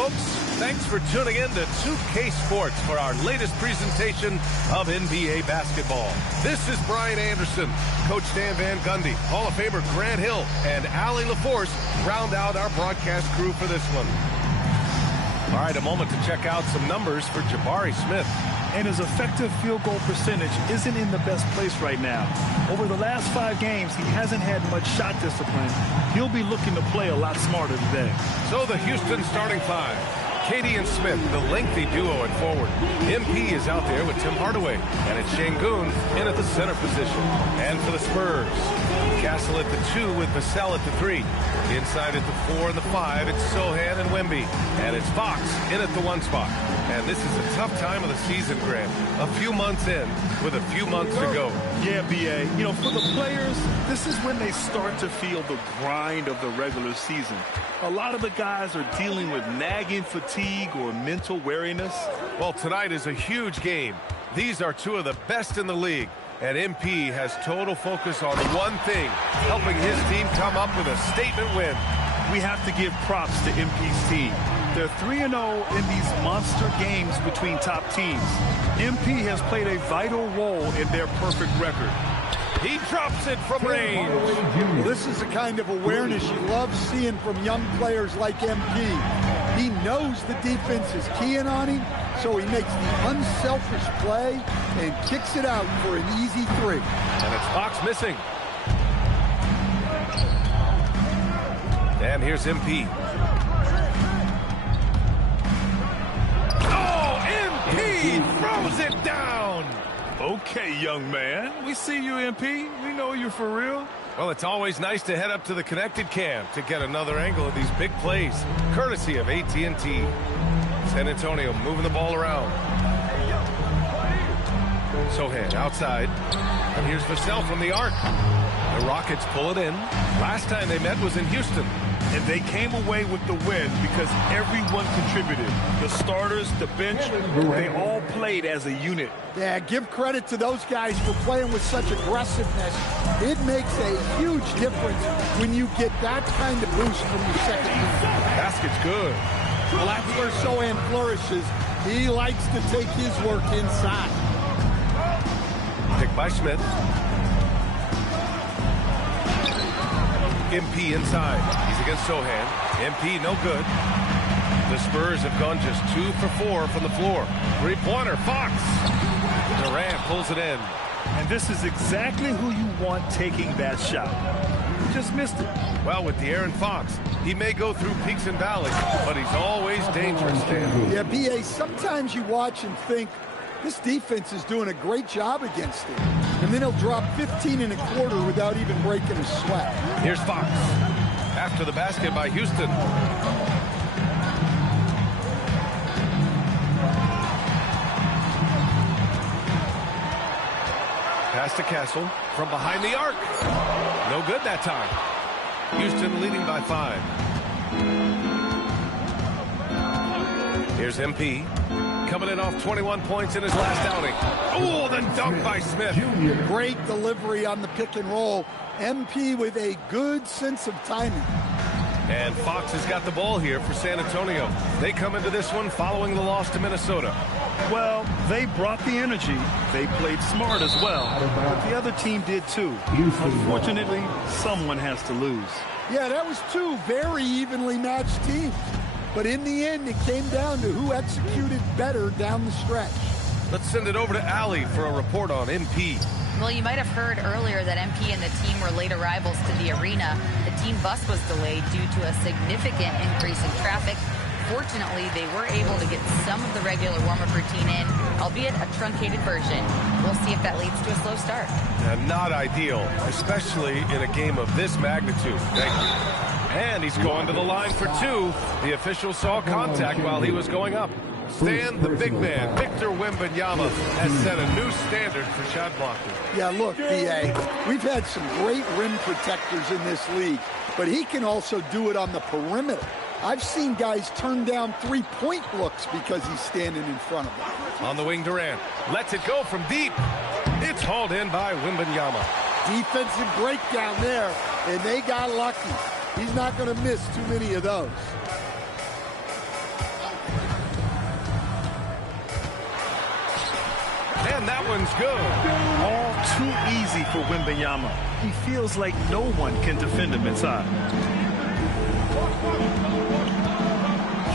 folks. Thanks for tuning in to 2K Sports for our latest presentation of NBA basketball. This is Brian Anderson. Coach Dan Van Gundy, Hall of Famer Grant Hill, and Allie LaForce round out our broadcast crew for this one. All right, a moment to check out some numbers for Jabari Smith. And his effective field goal percentage isn't in the best place right now. Over the last 5 games, he hasn't had much shot discipline. He'll be looking to play a lot smarter today. So the Houston starting 5. Katie and Smith, the lengthy duo at forward. MP is out there with Tim Hardaway. And it's Şengün in at the center position. And for the Spurs, Castle at the 2 with Vassell at the 3. Inside at the 4 and the 5, it's Sochan and Wemby. And it's Fox in at the 1 spot. And this is a tough time of the season, Grant. A few months in with a few months to go. Yeah, B.A. You know, for the players, this is when they start to feel the grind of the regular season. A lot of the guys are dealing with nagging fatigue or mental weariness. Well, tonight is a huge game. These are 2 of the best in the league. And MP has total focus on one thing, helping his team come up with a statement win. We have to give props to MP's team. They're 3-0 in these monster games between top teams. MP has played a vital role in their perfect record. He drops it from range. Well, this is the kind of awareness you love seeing from young players like MP. He knows the defense is keying on him, so he makes the unselfish play and kicks it out for an easy 3. And it's Fox missing. And here's MP. Oh, MP throws it down. Okay, young man. We see you, MP. We know you're for real. Well, it's always nice to head up to the connected cam to get another angle of these big plays, courtesy of AT&T. San Antonio moving the ball around. Sochan outside. And here's Vassell from the arc. The Rockets pull it in. Last time they met was in Houston. And they came away with the win because everyone contributed. The starters, the bench, they all played as a unit. Yeah, give credit to those guys for playing with such aggressiveness. It makes a huge difference when you get that kind of boost from your second unit. Basket's good. Well, that's where Sochan flourishes. He likes to take his work inside. Picked by Smith. MP inside. He's against Sochan. MP no good. The Spurs have gone just 2 for 4 from the floor. 3-pointer, Fox. Durant pulls it in. And this is exactly who you want taking that shot. You just missed it. Well, with De'Aaron Fox, he may go through peaks and valleys, but he's always dangerous, Dan. Yeah, B.A., sometimes you watch and think, this defense is doing a great job against him. And then he'll drop 15 and a quarter without even breaking a sweat. Here's Fox. After the basket by Houston. Pass to Castle from behind the arc. No good that time. Houston leading by 5. Here's MP. Coming in off 21 points in his last outing. Oh, the dunk by Smith. Great delivery on the pick and roll. MP with a good sense of timing. And Fox has got the ball here for San Antonio. They come into this one following the loss to Minnesota. Well, they brought the energy. They played smart as well. But the other team did too. Unfortunately, someone has to lose. Yeah, that was 2 very evenly matched teams. But in the end, it came down to who executed better down the stretch. Let's send it over to Allie for a report on MP. Well, you might have heard earlier that MP and the team were late arrivals to the arena. The team bus was delayed due to a significant increase in traffic. Fortunately, they were able to get some of the regular warm-up routine in, albeit a truncated version. We'll see if that leads to a slow start. Not ideal, especially in a game of this magnitude. Thank you. And he's going to the line for 2. The official saw contact while he was going up. Stan, the big man, Victor Wembanyama, has set a new standard for shot blocking. Yeah, look, B.A., we've had some great rim protectors in this league, but he can also do it on the perimeter. I've seen guys turn down 3-point looks because he's standing in front of them. On the wing, Durant lets it go from deep. It's hauled in by Wembanyama. Defensive breakdown there, and they got lucky. He's not going to miss too many of those. And that one's good. All too easy for Wembanyama. He feels like no one can defend him inside.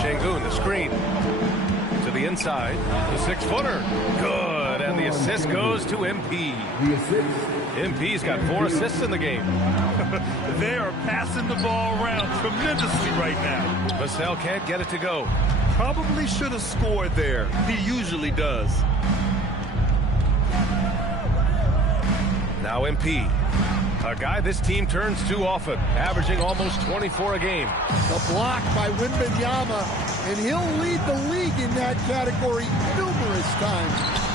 Şengün, the screen. To the inside. The 6-footer. Good. And the assist goes to MP. MP's got 4 assists in the game. They are passing the ball around tremendously right now. Vassell can't get it to go. Probably should have scored there. He usually does. Now MP. A guy this team turns to often, averaging almost 24 a game. The block by Wembanyama, and he'll lead the league in that category numerous times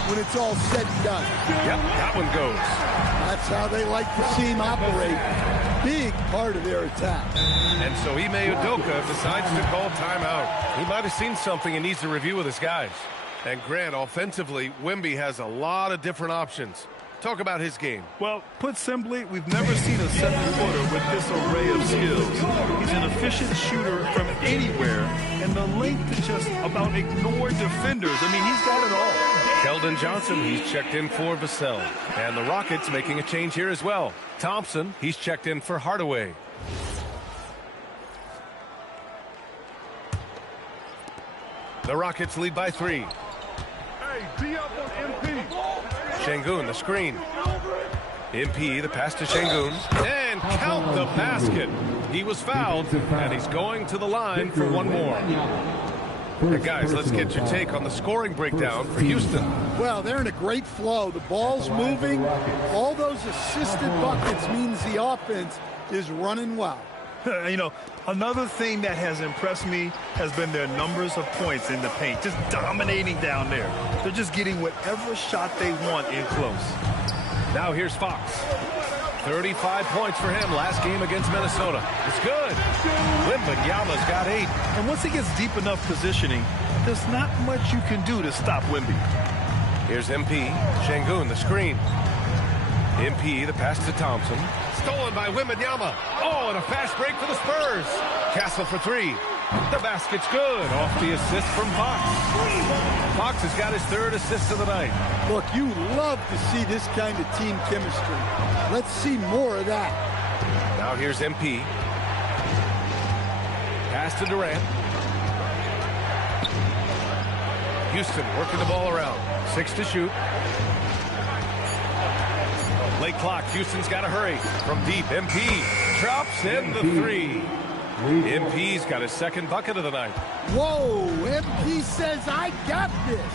when it's all said and done. Yep, that one goes. That's how they like to see him operate. Big part of their attack. And so Ime Udoka decides to call timeout. He might have seen something and needs a review with his guys. And Grant, offensively, Wemby has a lot of different options. Talk about his game. Well, put simply, we've never seen a 7-footer with this array of skills. He's an efficient shooter from anywhere, and the length to just about ignore defenders. I mean, he's got it all. Keldon Johnson, he's checked in for Vassell. And the Rockets making a change here as well. Thompson, he's checked in for Hardaway. The Rockets lead by 3. Hey, D up on MP. Şengün, the screen. MP, the pass to Şengün. And count the basket. He was fouled, and he's going to the line for one more. And guys, let's get your take on the scoring breakdown for Houston. Well, they're in a great flow. The ball's moving. All those assisted buckets means the offense is running well. You know, another thing that has impressed me has been their numbers of points in the paint, just dominating down there. They're just getting whatever shot they want in close. Now here's Fox. 35 points for him last game against Minnesota. It's good. Wembanyama's got 8. And once he gets deep enough positioning, there's not much you can do to stop Wemby. Here's MP. Şengün, the screen. MP, the pass to Thompson. Stolen by Wembanyama. Oh, and a fast break for the Spurs. Castle for 3. The basket's good. Off the assist from Fox. Fox has got his 3rd assist of the night. Look, you love to see this kind of team chemistry. Let's see more of that. Now here's MP. Pass to Durant. Houston working the ball around. 6 to shoot. Late clock. Houston's got to hurry. From deep, MP drops in the 3. MP's got his 2nd bucket of the night. Whoa, MP says, I got this.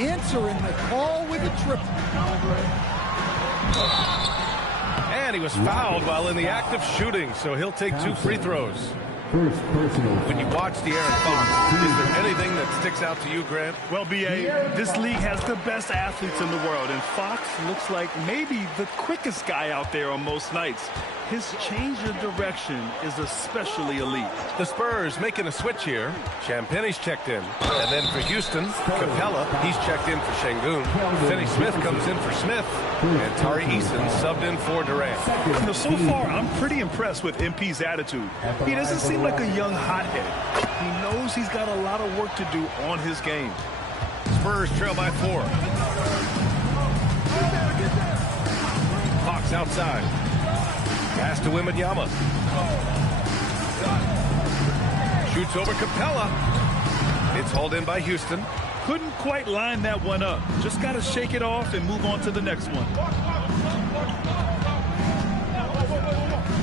Answering the call with a triple. And he was fouled while in the act of shooting, so he'll take 2 free throws. When you watch De'Aaron Fox, is there anything that sticks out to you, Grant? Well, B.A., this league has the best athletes in the world, and Fox looks like maybe the quickest guy out there on most nights. His change of direction is especially elite. The Spurs making a switch here. Champagne's checked in. And then for Houston, Capella, he's checked in for Şengün. Finney Smith comes in for Smith. And Tari Eason subbed in for Durant. You know, so far, I'm pretty impressed with MP's attitude. He doesn't seem like a young hothead. He knows he's got a lot of work to do on his game. Spurs trail by 4. Fox outside. Pass to Wembanyama. Shoots over Capella. It's hauled in by Houston. Couldn't quite line that one up. Just got to shake it off and move on to the next one.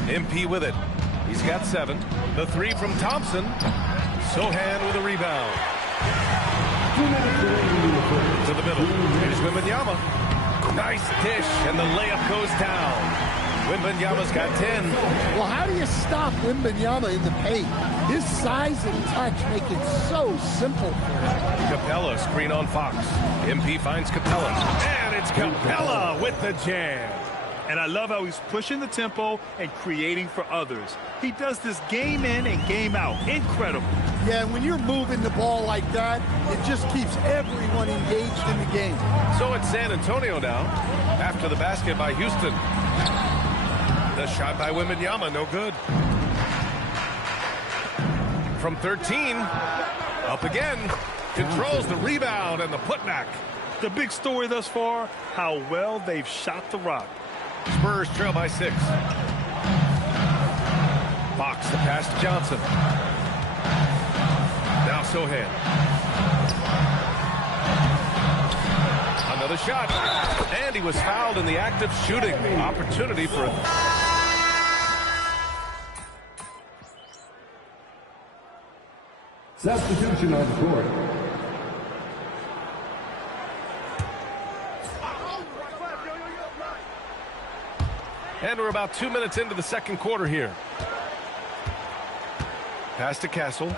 MP with it. He's got 7. The 3 from Thompson. Sochan with a rebound. To the middle. Here's Wembanyama. Nice dish, and the layup goes down. Wembanyama's got 10. Well, how do you stop Wembanyama in the paint? His size and touch make it so simple for him. Capella, screen on Fox. MP finds Capella. And it's Capella with the jam. And I love how he's pushing the tempo and creating for others. He does this game in and game out. Incredible. Yeah, when you're moving the ball like that, it just keeps everyone engaged in the game. So it's San Antonio now, after the basket by Houston. The shot by Wembanyama, no good. From 13, up again, controls the rebound and the putback. The big story thus far, how well they've shot the rock. Spurs trail by 6. Fox the pass to Johnson. Now Sohan. Another shot. And he was fouled in the act of shooting. Opportunity for a... Substitution on the court. And we're about 2 minutes into the second quarter here. Pass to Castle. And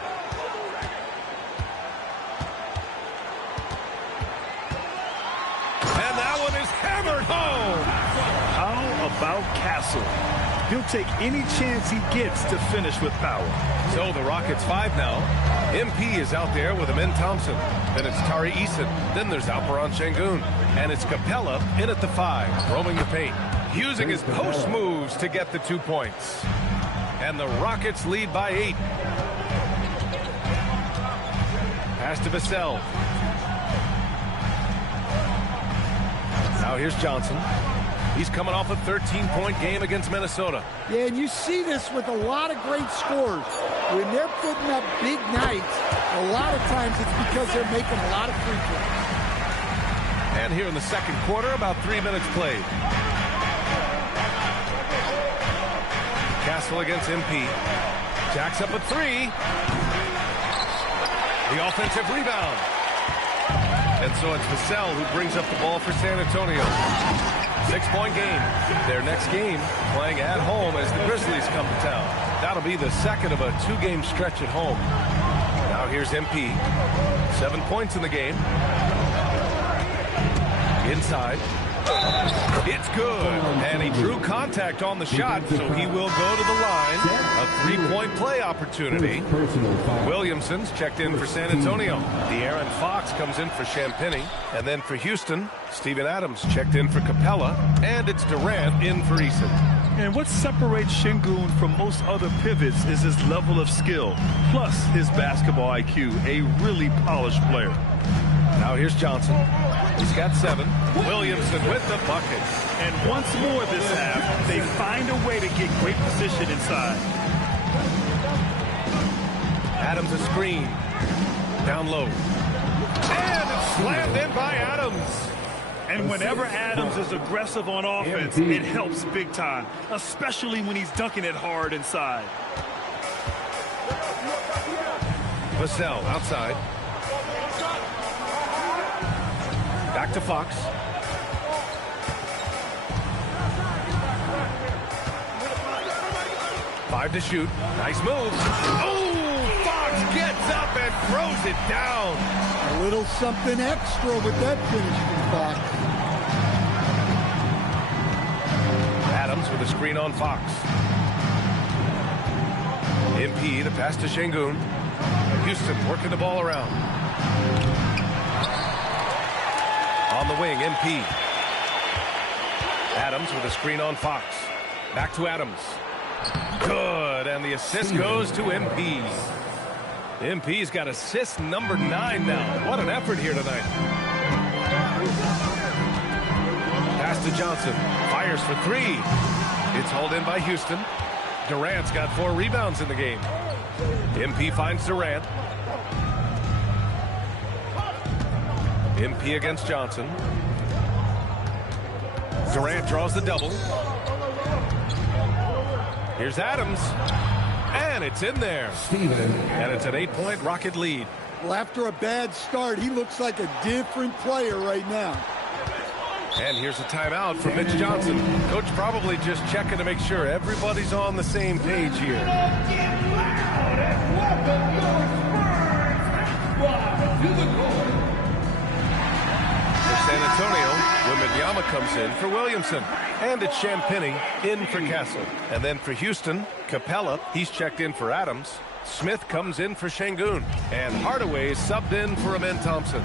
that one is hammered home. How about Castle? He'll take any chance he gets to finish with power. So the Rockets 5 now. MP is out there with Amin Thompson. Then it's Tari Eason. Then there's Alperen Şengün. And it's Capella in at the 5, roaming the paint, using his post moves to get the 2 points. And the Rockets lead by 8. Pass to Vassell. Now here's Johnson. He's coming off a 13-point game against Minnesota. Yeah, and you see this with a lot of great scores. When they're putting up big nights, a lot of times it's because they're making a lot of free throws. And here in the second quarter, about 3 minutes played. Castle against MP. Jacks up a 3. The offensive rebound. And so it's Vassell who brings up the ball for San Antonio. 6-point game. Their next game playing at home as the Grizzlies come to town. That'll be the second of a 2-game stretch at home. Now here's MP. 7 points in the game. Inside. It's good. And he drew contact on the shot, so he will go to the line. A 3-point play opportunity. Williamson's checked in for San Antonio. De'Aaron Fox comes in for Champagnie. And then for Houston, Steven Adams checked in for Capella. And it's Durant in for Eason. And what separates Şengün from most other pivots is his level of skill, plus his basketball IQ, a really polished player. Now here's Johnson. He's got 7. Williamson with the bucket. And once more this half, they find a way to get great position inside. Adams a screen. Down low. And it's slammed in by Adams. And whenever Adams is aggressive on offense, it helps big time, especially when he's dunking it hard inside. Vassell outside. Back to Fox. Five to shoot. Nice move. Oh, Fox gets up and throws it down. A little something extra with that finish from Fox. Adams with a screen on Fox. MP, the pass to Şengün. Houston working the ball around. On the wing, MP. Adams with a screen on Fox. Back to Adams. Good, and the assist goes to MP. MP's got assist number 9 now. What an effort here tonight. Pass to Johnson. Fires for 3. It's hauled in by Houston. Durant's got 4 rebounds in the game. MP finds Durant. MP against Johnson. Durant draws the double. Here's Adams. And it's in there. And it's an 8-point Rocket lead. Well, after a bad start, he looks like a different player right now. And here's a timeout for Mitch Johnson. Coach probably just checking to make sure everybody's on the same page here. San Antonio, Wembanyama comes in for Williamson. And it's Champagnie in for Castle. And then for Houston, Capella, he's checked in for Adams. Smith comes in for Şengün. And Hardaway is subbed in for Amin Thompson.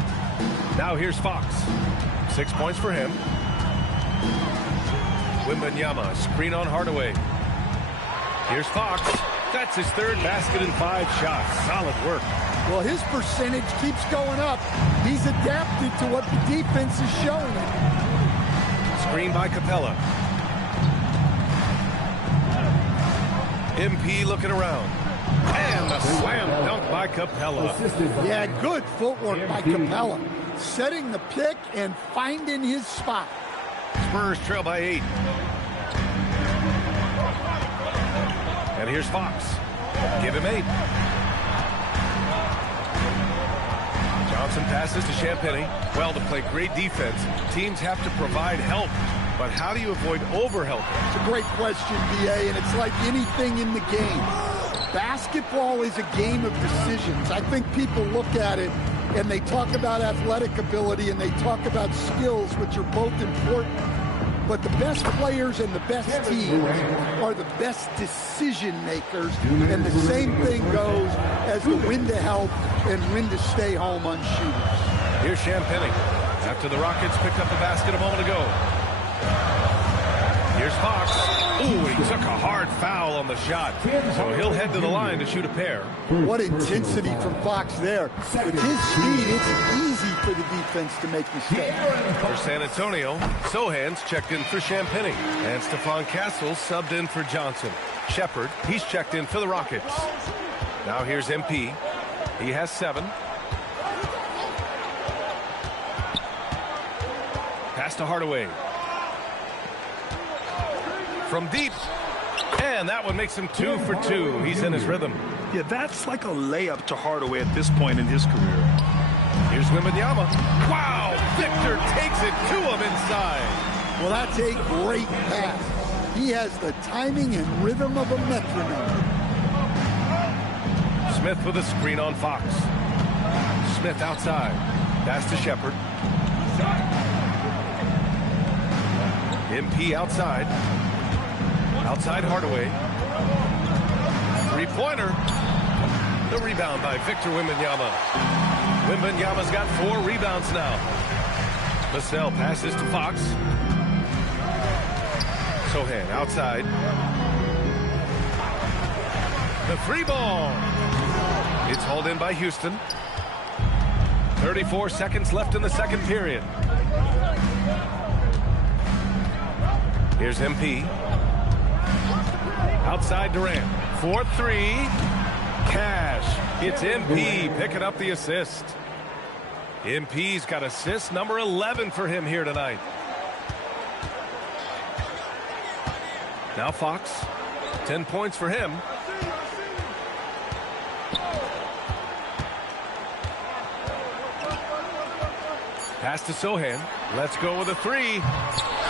Now here's Fox. 6 points for him. Wembanyama, screen on Hardaway. Here's Fox. That's his 3rd basket in 5 shots. Solid work. Well, his percentage keeps going up. He's adapted to what the defense is showing him. Screen by Capella. MP looking around. And a slam dunk by Capella. Yeah, good footwork by Capella. Setting the pick and finding his spot. Spurs trail by 8. And here's Fox. Give him 8. Johnson passes to Champagnie. Well, to play great defense, teams have to provide help. But how do you avoid overhelping? It's a great question, B.A., and it's like anything in the game. Basketball is a game of decisions. I think people look at it and they talk about athletic ability and they talk about skills, which are both important. But the best players and the best teams are the best decision makers. And the same thing goes as to when to help and when to stay home on shooters. Here's Champagnie. After the Rockets picked up the basket a moment ago. Here's Fox. Ooh, he took a hard foul on the shot. So he'll head to the line to shoot a pair. What intensity from Fox there. With his speed, it's easy for the defense to make mistakes. For San Antonio, Sohan's checked in for Champagnie. And Stephon Castle subbed in for Johnson. Shepard, he's checked in for the Rockets. Now here's MP. He has 7. Pass to Hardaway. From deep. And that one makes him 2 for 2. He's in his rhythm. Yeah, that's like a layup to Hardaway at this point in his career. Here's Wembanyama. Wow! Victor takes it to him inside. Well, that's a great pass. He has the timing and rhythm of a metronome. Smith with a screen on Fox. Smith outside. Pass to Shepard. MP outside. Outside Hardaway. 3-pointer. The rebound by Victor Wembanyama. Wembanyama's got 4 rebounds now. Vassell passes to Fox. Sohan outside. The 3 ball. It's hauled in by Houston. 34 seconds left in the second period. Here's MP. Outside Durant. 4-3. Cash. It's MP picking up the assist. MP's got assist number 11 for him here tonight. Now Fox. 10 points for him. Pass to Sohan. Let's go with a 3.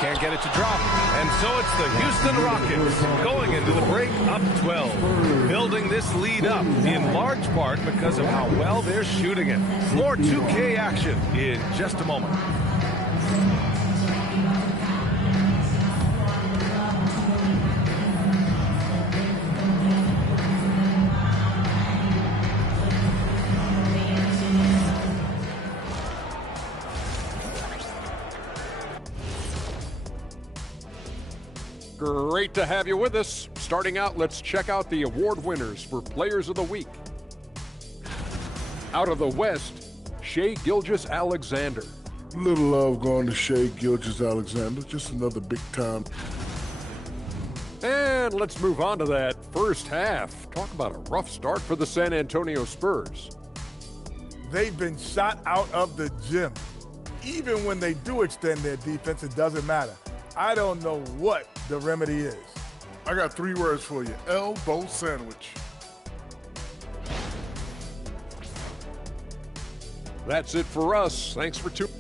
Can't get it to drop. And so it's the Houston Rockets going into the break up 12. Building this lead up in large part because of how well they're shooting it. More 2K action in just a moment. Great to have you with us. Starting out, let's check out the award winners for Players of the Week. Out of the West, Shai Gilgeous-Alexander. Little love going to Shai Gilgeous-Alexander. Just another big time. And let's move on to that first half. Talk about a rough start for the San Antonio Spurs. They've been shot out of the gym. Even when they do extend their defense, it doesn't matter. I don't know what the remedy is. I got 3 words for you. Elbow sandwich. That's it for us. Thanks for tuning.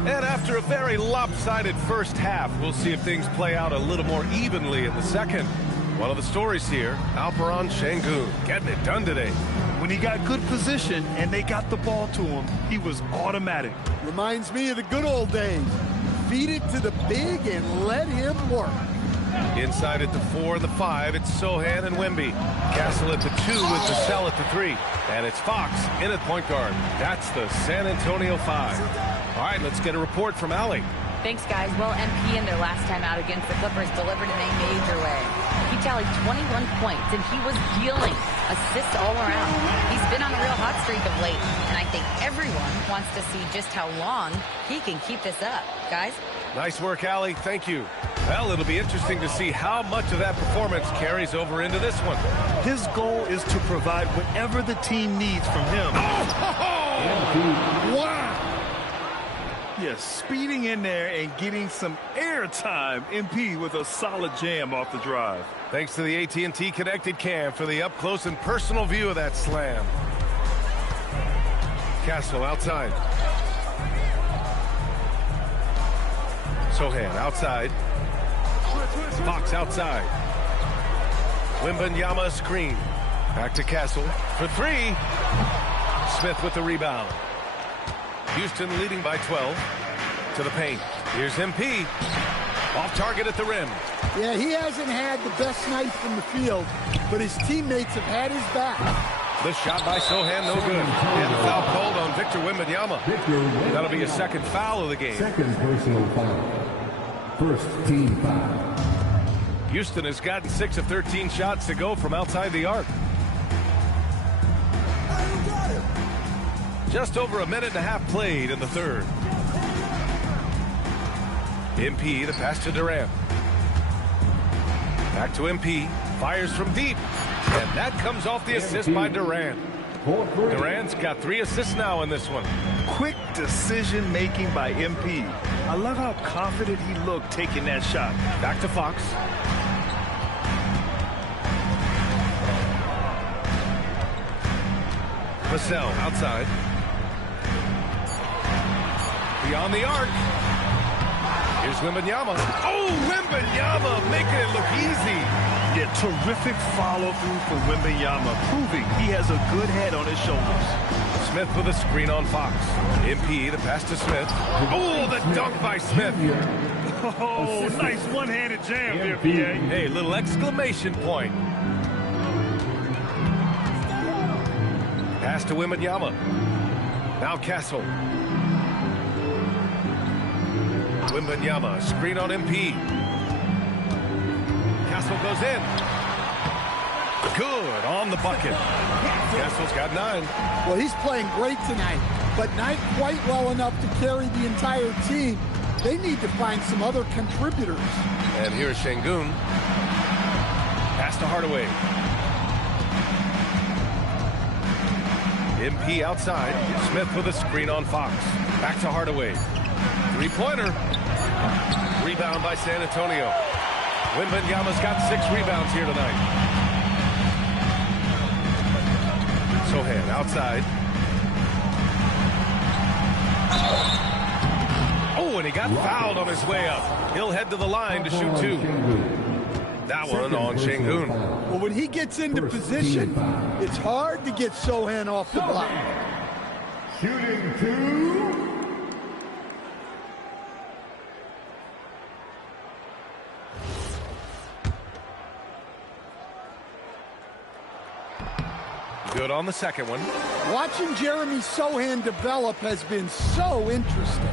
And after a very lopsided first half, we'll see if things play out a little more evenly in the second. One of the stories here, Alperen Sengun getting it done today. When he got good position and they got the ball to him, he was automatic. Reminds me of the good old days. Feed it to the big and let him work. Inside at the 4 and the 5, it's Sohan and Wemby. Castle at the 2 with the Vassell at the 3. And it's Fox in at point guard. That's the San Antonio 5. All right, let's get a report from Allie. Thanks, guys. Well, MP in their last time out against the Clippers delivered in a major way. He tallied 21 points, and he was dealing assists all around. He's been on a real hot streak of late, and I think everyone wants to see just how long he can keep this up. Guys? Nice work, Allie. Thank you. Well, it'll be interesting to see how much of that performance carries over into this one. His goal is to provide whatever the team needs from him. Wow! Yes, speeding in there and getting some air time. MP with a solid jam off the drive. Thanks to the AT&T Connected Cam for the up-close and personal view of that slam. Castle outside. Sochan outside. Fox outside. Wembanyama screen. Back to Castle for three. Smith with the rebound. Houston leading by 12 to the paint. Here's MP. Off target at the rim. Yeah, he hasn't had the best night from the field, but his teammates have had his back. The shot by Sochan, no good. And foul called on Victor Wembanyama. That'll be a second foul of the game. Second personal foul. First team foul. Houston has gotten 6 of 13 shots to go from outside the arc. Just over a minute and a half played in the third. MP, the pass to Durant. Back to MP. Fires from deep. And that comes off the assist by Durant. Durant's got 3 assists now in this one. Quick decision-making by MP. I love how confident he looked taking that shot. Back to Fox. Vassell outside. Beyond the arc. Here's Wembanyama. Oh, Wembanyama making it look easy. Yeah, terrific follow-through from Wembanyama, proving he has a good head on his shoulders. Smith with a screen on Fox. MP, the pass to Smith. Oh, the dunk by Smith. Oh, nice one-handed jam there, PA. Hey, little exclamation point. Pass to Wembanyama. Now Castle. Wembanyama, screen on MP. Castle goes in. Good on the bucket. Castle's got 9. Well, he's playing great tonight, but not quite well enough to carry the entire team. They need to find some other contributors. And here's Şengün. Pass to Hardaway. MP outside. Smith with a screen on Fox. Back to Hardaway. Three-pointer. Rebound by San Antonio. Wembanyama's got 6 rebounds here tonight. Sochan outside. Oh, and he got fouled on his way up. He'll head to the line to shoot 2. That one on Şengün. Well, when he gets into position, it's hard to get Sochan off the block. Shooting 2. Good on the second one. Watching Jeremy Sochan develop has been so interesting.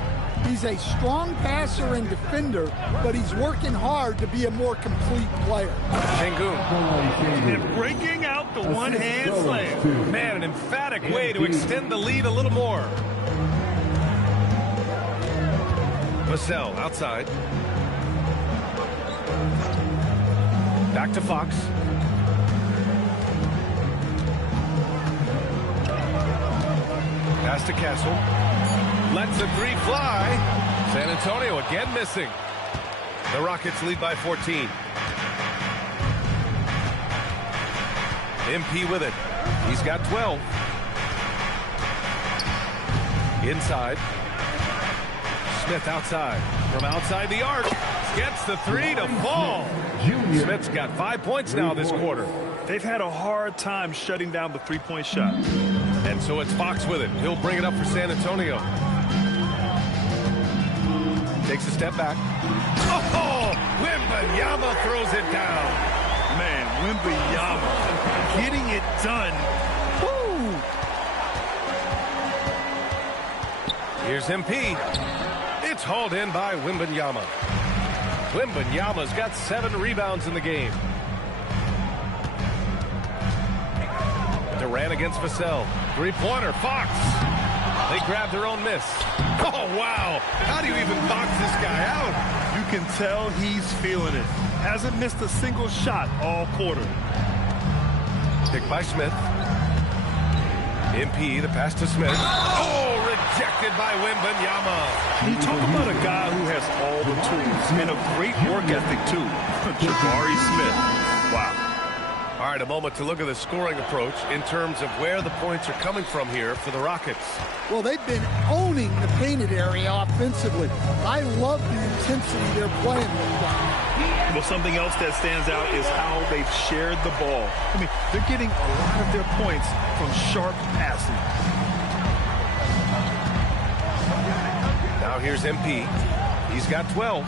He's a strong passer and defender, but he's working hard to be a more complete player. Şengün. And breaking out the one-hand slam. Man, an emphatic way to extend the lead a little more. Vassell outside. Back to Fox. Pass to Castle. Lets the 3 fly. San Antonio again missing. The Rockets lead by 14. MP with it. He's got 12. Inside. Smith outside. From outside the arc. Gets the 3 to fall. Smith's got 5 points now this quarter. They've had a hard time shutting down the three-point shot. And so it's Fox with it. He'll bring it up for San Antonio. Takes a step back. Oh, Wembanyama throws it down. Man, Wembanyama getting it done. Woo! Here's MP. It's hauled in by Wembanyama. Wembanyama's got 7 rebounds in the game. Durant against Vassell. Three-pointer, Fox. They grab their own miss. Oh, wow. How do you even box this guy out? You can tell he's feeling it. Hasn't missed a single shot all quarter. Picked by Smith. MP, the pass to Smith. Oh, rejected by Wembanyama. You talk about a guy who has all the tools and a great work ethic, too. Jabari Smith. Wow. All right, a moment to look at the scoring approach in terms of where the points are coming from here for the Rockets. Well, they've been owning the painted area offensively. I love the intensity they're playing with. Well, something else that stands out is how they've shared the ball. I mean, they're getting a lot of their points from sharp passing. Now here's MP. He's got 12.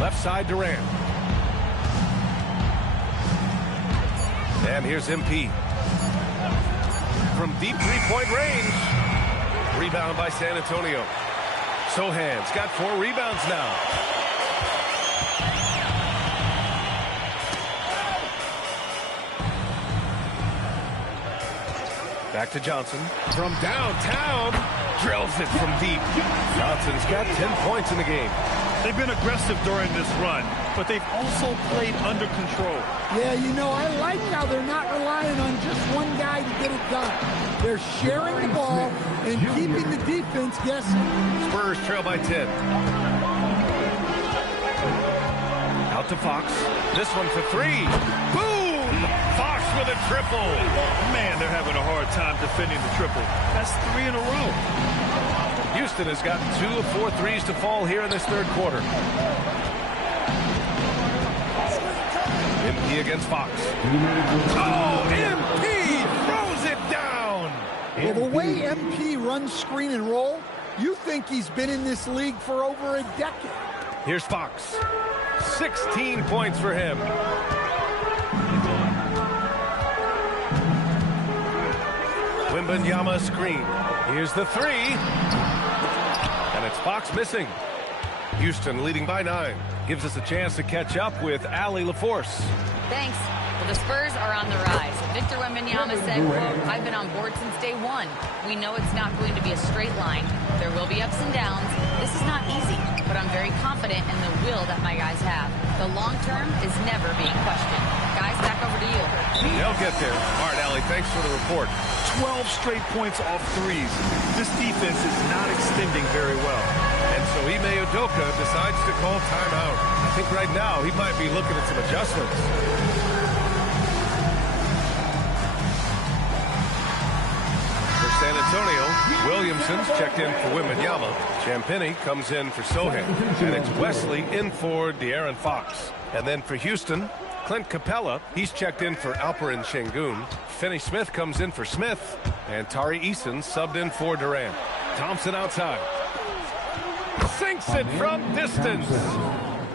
Left side Durant. And here's MP. From deep three-point range. Rebound by San Antonio. Sohan's got 4 rebounds now. Back to Johnson. From downtown. Drills it from deep. Johnson's got 10 points in the game. They've been aggressive during this run, but they've also played under control. Yeah, you know, I like how they're not relying on just one guy to get it done. They're sharing the ball and keeping the defense guessing. Spurs trail by 10. Out to Fox. This one for 3. Boom! Fox with a triple. Man, they're having a hard time defending the triple. That's 3 in a row. Houston has got 2 of 4 threes to fall here in this third quarter. MP against Fox. Oh, MP throws it down. Well, the way MP runs screen and roll, you think he's been in this league for over a decade. Here's Fox. 16 points for him. Wembanyama screen. Here's the 3. And it's Fox missing. Houston leading by 9. Gives us a chance to catch up with Allie LaForce. Thanks. Well, the Spurs are on the rise. Victor Wembanyama said, quote, "I've been on board since day one. We know it's not going to be a straight line. There will be ups and downs. This is not easy, but I'm very confident in the will that my guys have. The long term is never being questioned." Guys, back over to you. They'll get there. All right, Allie, thanks for the report. 12 straight points off threes. This defense is not extending very well. And so Ime Udoka decides to call timeout. I think right now he might be looking at some adjustments. For San Antonio, Williamson's checked in for Wembanyama. Champagnie comes in for Sohan. And it's Wesley in for De'Aaron Fox. And then for Houston, Clint Capella, he's checked in for Alperen Şengün. Finney Smith comes in for Smith. And Tari Eason subbed in for Durant. Thompson outside. Sinks it from distance.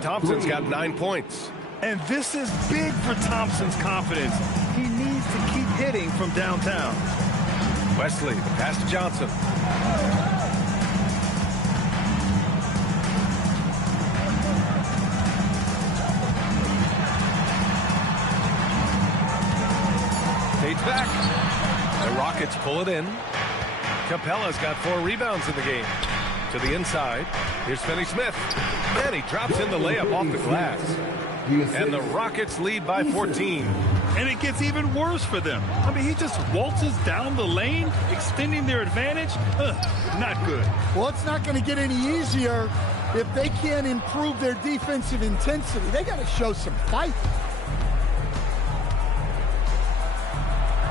Thompson's got 9 points. And this is big for Thompson's confidence. He needs to keep hitting from downtown. Wesley, the pass to Johnson. Fades back. The Rockets pull it in. Capella's got 4 rebounds in the game. To the inside. Here's Finney Smith. And he drops in the layup off the glass. And the Rockets lead by 14. And it gets even worse for them. I mean, he just waltzes down the lane, extending their advantage. Not good. Well, it's not going to get any easier if they can't improve their defensive intensity. They got to show some fight.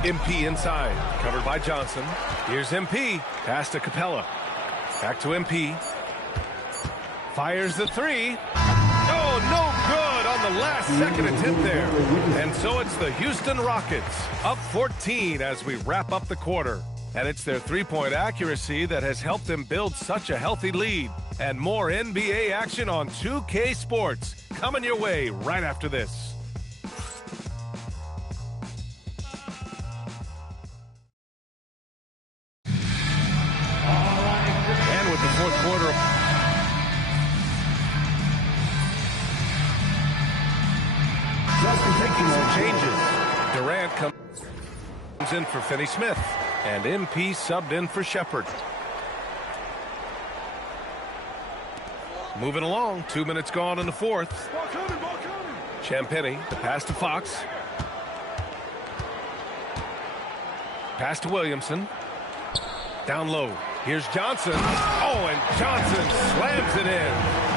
MP inside, covered by Johnson. Here's MP, pass to Capella. Back to MP. Fires the 3. Oh, no good on the last second attempt there. And so it's the Houston Rockets, up 14 as we wrap up the quarter. And it's their three-point accuracy that has helped them build such a healthy lead. And more NBA action on 2K Sports coming your way right after this. Making some changes. Durant comes in for Finney Smith. And MP subbed in for Shepard. Moving along. 2 minutes gone in the fourth. Champagnie, the pass to Fox. Pass to Williamson. Down low. Here's Johnson. Oh, and Johnson slams it in.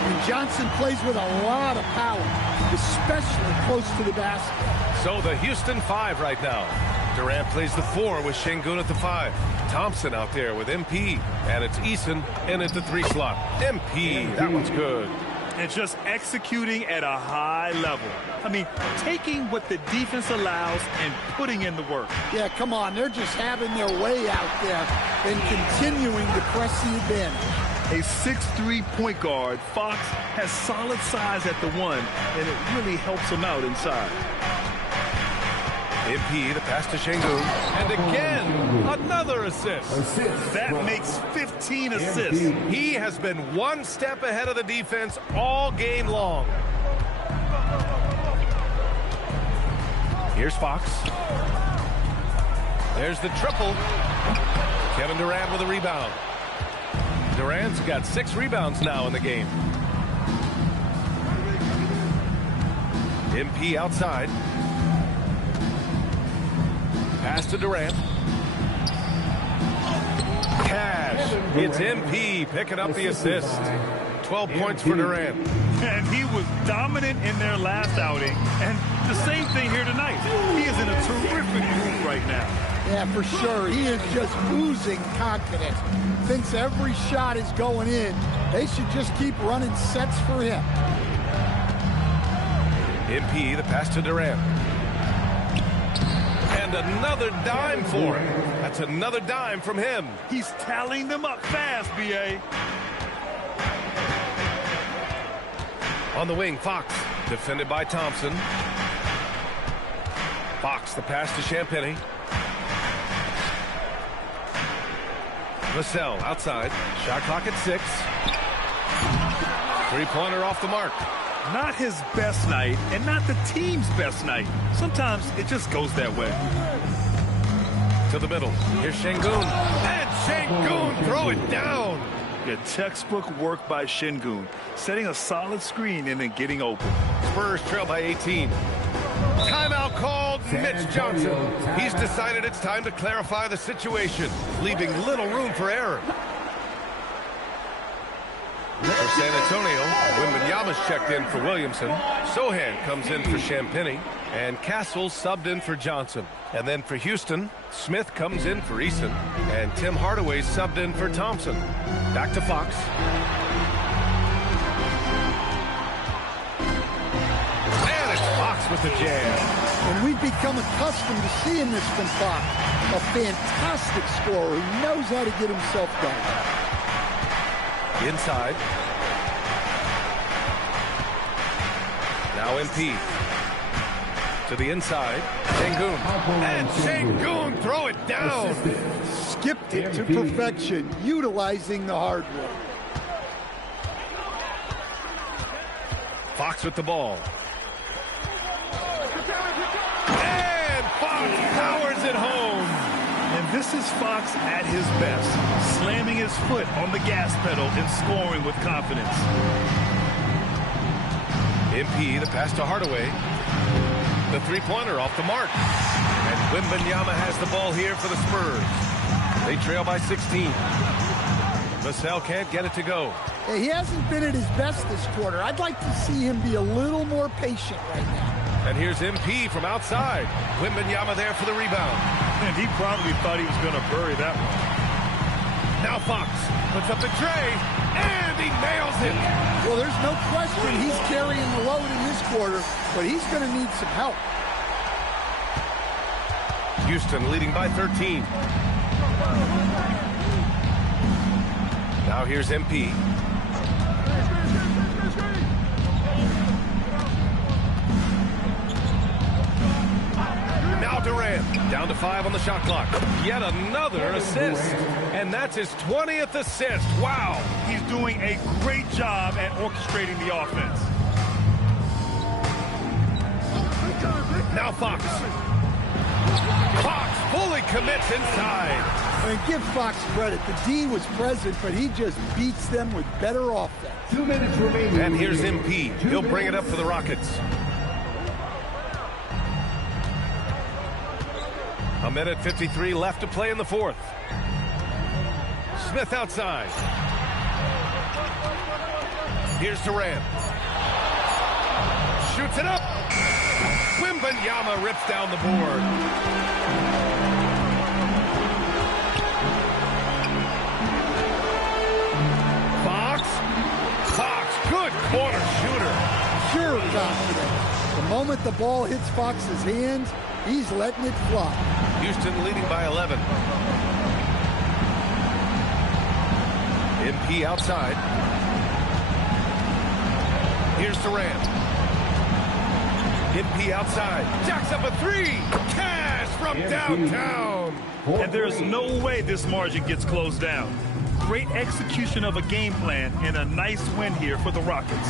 And Johnson plays with a lot of power, especially close to the basket. So the Houston 5 right now. Durant plays the 4 with Şengün at the 5. Thompson out there with MP. And it's Eason in at the 3 slot. MP, that one's good. And just executing at a high level. I mean, taking what the defense allows and putting in the work. Yeah, come on. They're just having their way out there and continuing to press the advantage. A 6'3" point guard, Fox has solid size at the 1, and it really helps him out inside. MP, the pass to Şengün. And again, another assist. That makes 15 assists. He has been one step ahead of the defense all game long. Here's Fox. There's the triple. Kevin Durant with a rebound. Durant's got 6 rebounds now in the game. MP outside. Pass to Durant. Cash. It's MP picking up the assist. 12 points for Durant. And he was dominant in their last outing. And the same thing here tonight. He is in a terrific mood right now. Yeah, for sure. He is just oozing confidence. Thinks every shot is going in. They should just keep running sets for him. MP, the pass to Durant. And another dime for him. That's another dime from him. He's tallying them up fast, B.A. On the wing, Fox. Defended by Thompson. Fox, the pass to Champagnie. Vassell outside. Shot clock at 6. Three-pointer off the mark. Not his best night, and not the team's best night. Sometimes it just goes that way. To the middle. Here's Şengün. And Şengün throw it down. Yeah, textbook work by Şengün. Setting a solid screen and then getting open. Spurs trail by 18. Timeout called. Mitch Johnson. He's decided it's time to clarify the situation, leaving little room for error. For San Antonio, Wembanyama's checked in for Williamson. Sochan comes in for Champagnie. And Castle subbed in for Johnson. And then for Houston, Smith comes in for Eason. And Tim Hardaway subbed in for Thompson. Back to Fox. And it's Fox with the jam. And we've become accustomed to seeing this from Fox. A fantastic scorer who knows how to get himself done. Inside. Now MP. To the inside. Şengün. And Şengün throw it down. Skipped it to perfection, utilizing the hardwood. Fox with the ball. And Fox powers it home. And this is Fox at his best, slamming his foot on the gas pedal and scoring with confidence. MP, the pass to Hardaway. The three-pointer off the mark. And Wembanyama has the ball here for the Spurs. They trail by 16. Vassell can't get it to go. He hasn't been at his best this quarter. I'd like to see him be a little more patient right now. And here's MP from outside. Wembanyama there for the rebound. And he probably thought he was going to bury that one. Now Fox puts up the tray, and he nails it. Well, there's no question he's carrying the load in this quarter, but he's going to need some help. Houston leading by 13. Now here's MP. Now Durant, down to 5 on the shot clock. Yet another assist. And that's his 20th assist. Wow. He's doing a great job at orchestrating the offense. Now Fox. Fox fully commits inside. And give Fox credit. The D was present, but he just beats them with better offense. 2 minutes remaining. And here's MP. He'll bring it up for the Rockets. A minute 53 left to play in the fourth. Smith outside. Here's Durant. Shoots it up. Wembanyama rips down the board. Fox, good corner shooter. Pure confidence. The moment the ball hits Fox's hands, he's letting it fly. Houston leading by 11. MP outside. Here's Durant. MP outside. Jacks up a three. Cash from downtown. And there's no way this margin gets closed down. Great execution of a game plan and a nice win here for the Rockets.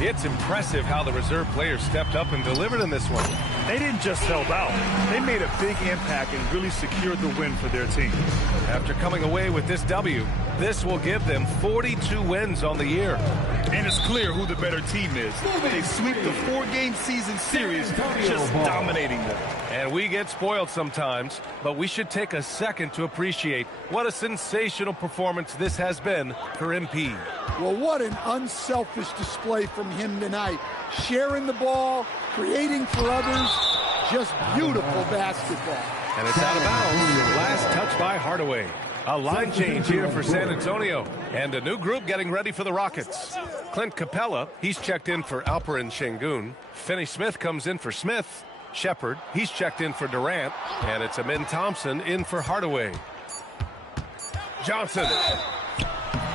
It's impressive how the reserve players stepped up and delivered in this one. They didn't just help out. They made a big impact and really secured the win for their team. After coming away with this W, this will give them 42 wins on the year. And it's clear who the better team is. They sweep the 4-game season series, just dominating them. And we get spoiled sometimes, but we should take a second to appreciate what a sensational performance this has been for MP. Well, what an unselfish display from him tonight. Sharing the ball, creating for others, just beautiful basketball. And it's out of bounds. Last touch by Hardaway. A line change here for San Antonio. And a new group getting ready for the Rockets. Clint Capella, he's checked in for Alperen Şengün. Finney Smith comes in for Smith. Shepard, he's checked in for Durant. And it's Amin Thompson in for Hardaway. Johnson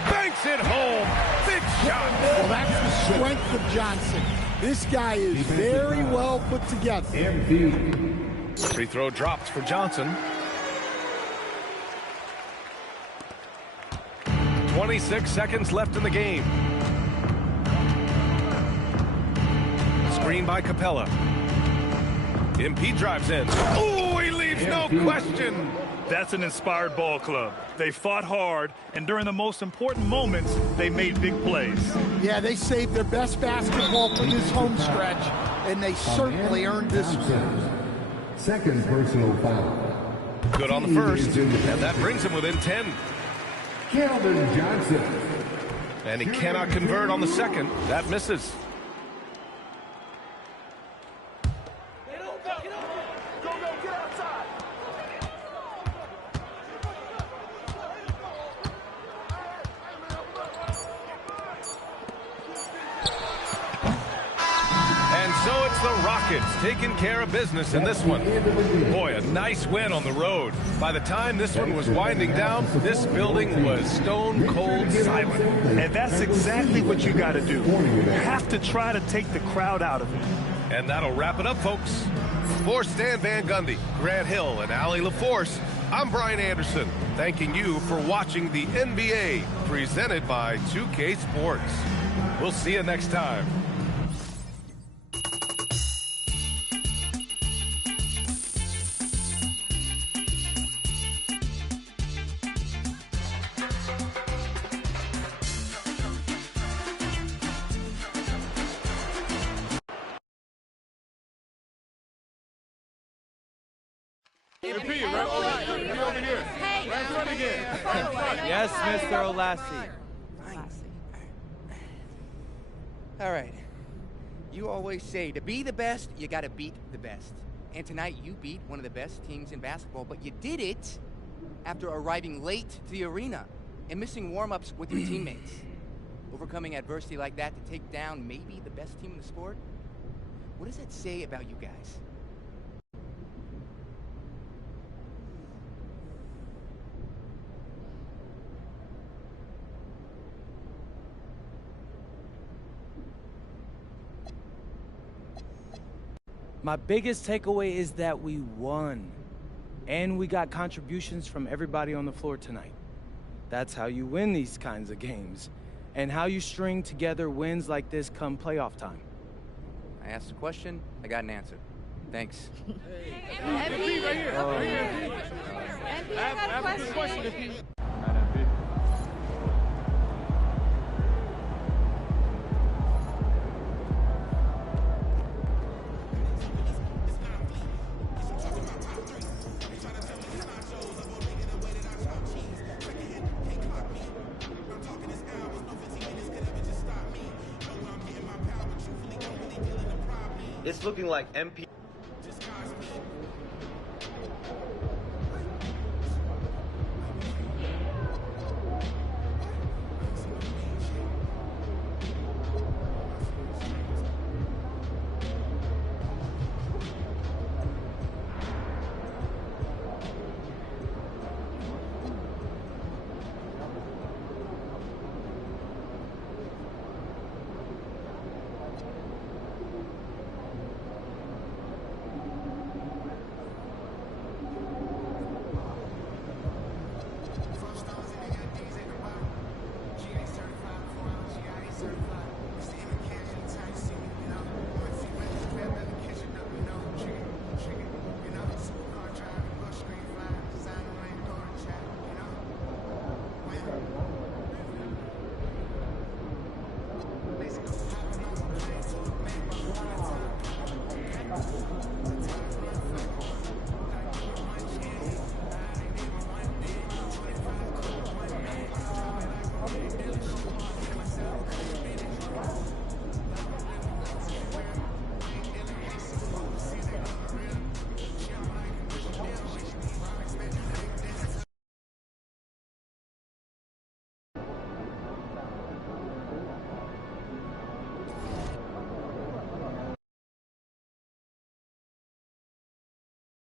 banks it home. Big shot. Well, that's the strength of Johnson. This guy is very well put together. Free throw dropped for Johnson. 26 seconds left in the game. Screen by Capella. MP drives in. Oh, he leaves no question. That's an inspired ball club. They fought hard, and during the most important moments, they made big plays. Yeah, they saved their best basketball for this home stretch, and they certainly earned this one. Second personal foul. Good on the first, and that brings him within 10. Keldon Johnson. And he cannot convert on the second. That misses. Taking care of business in this one. Boy, a nice win on the road. By the time this one was winding down, this building was stone cold silent. And that's exactly what you got to do. You have to try to take the crowd out of it. And that'll wrap it up, folks. For Stan Van Gundy, Grant Hill, and Allie LaForce, I'm Brian Anderson, thanking you for watching the NBA, presented by 2K Sports. We'll see you next time. Yes, Mr. Olassie. All right. You always say, to be the best, you got to beat the best. And tonight, you beat one of the best teams in basketball, but you did it after arriving late to the arena and missing warm-ups with your teammates. Overcoming adversity like that to take down maybe the best team in the sport? What does that say about you guys? My biggest takeaway is that we won. And we got contributions from everybody on the floor tonight. That's how you win these kinds of games. And how you string together wins like this come playoff time. I asked a question, I got an answer. Thanks. MP right here. MP, I have a good question. MP. It's looking like MP.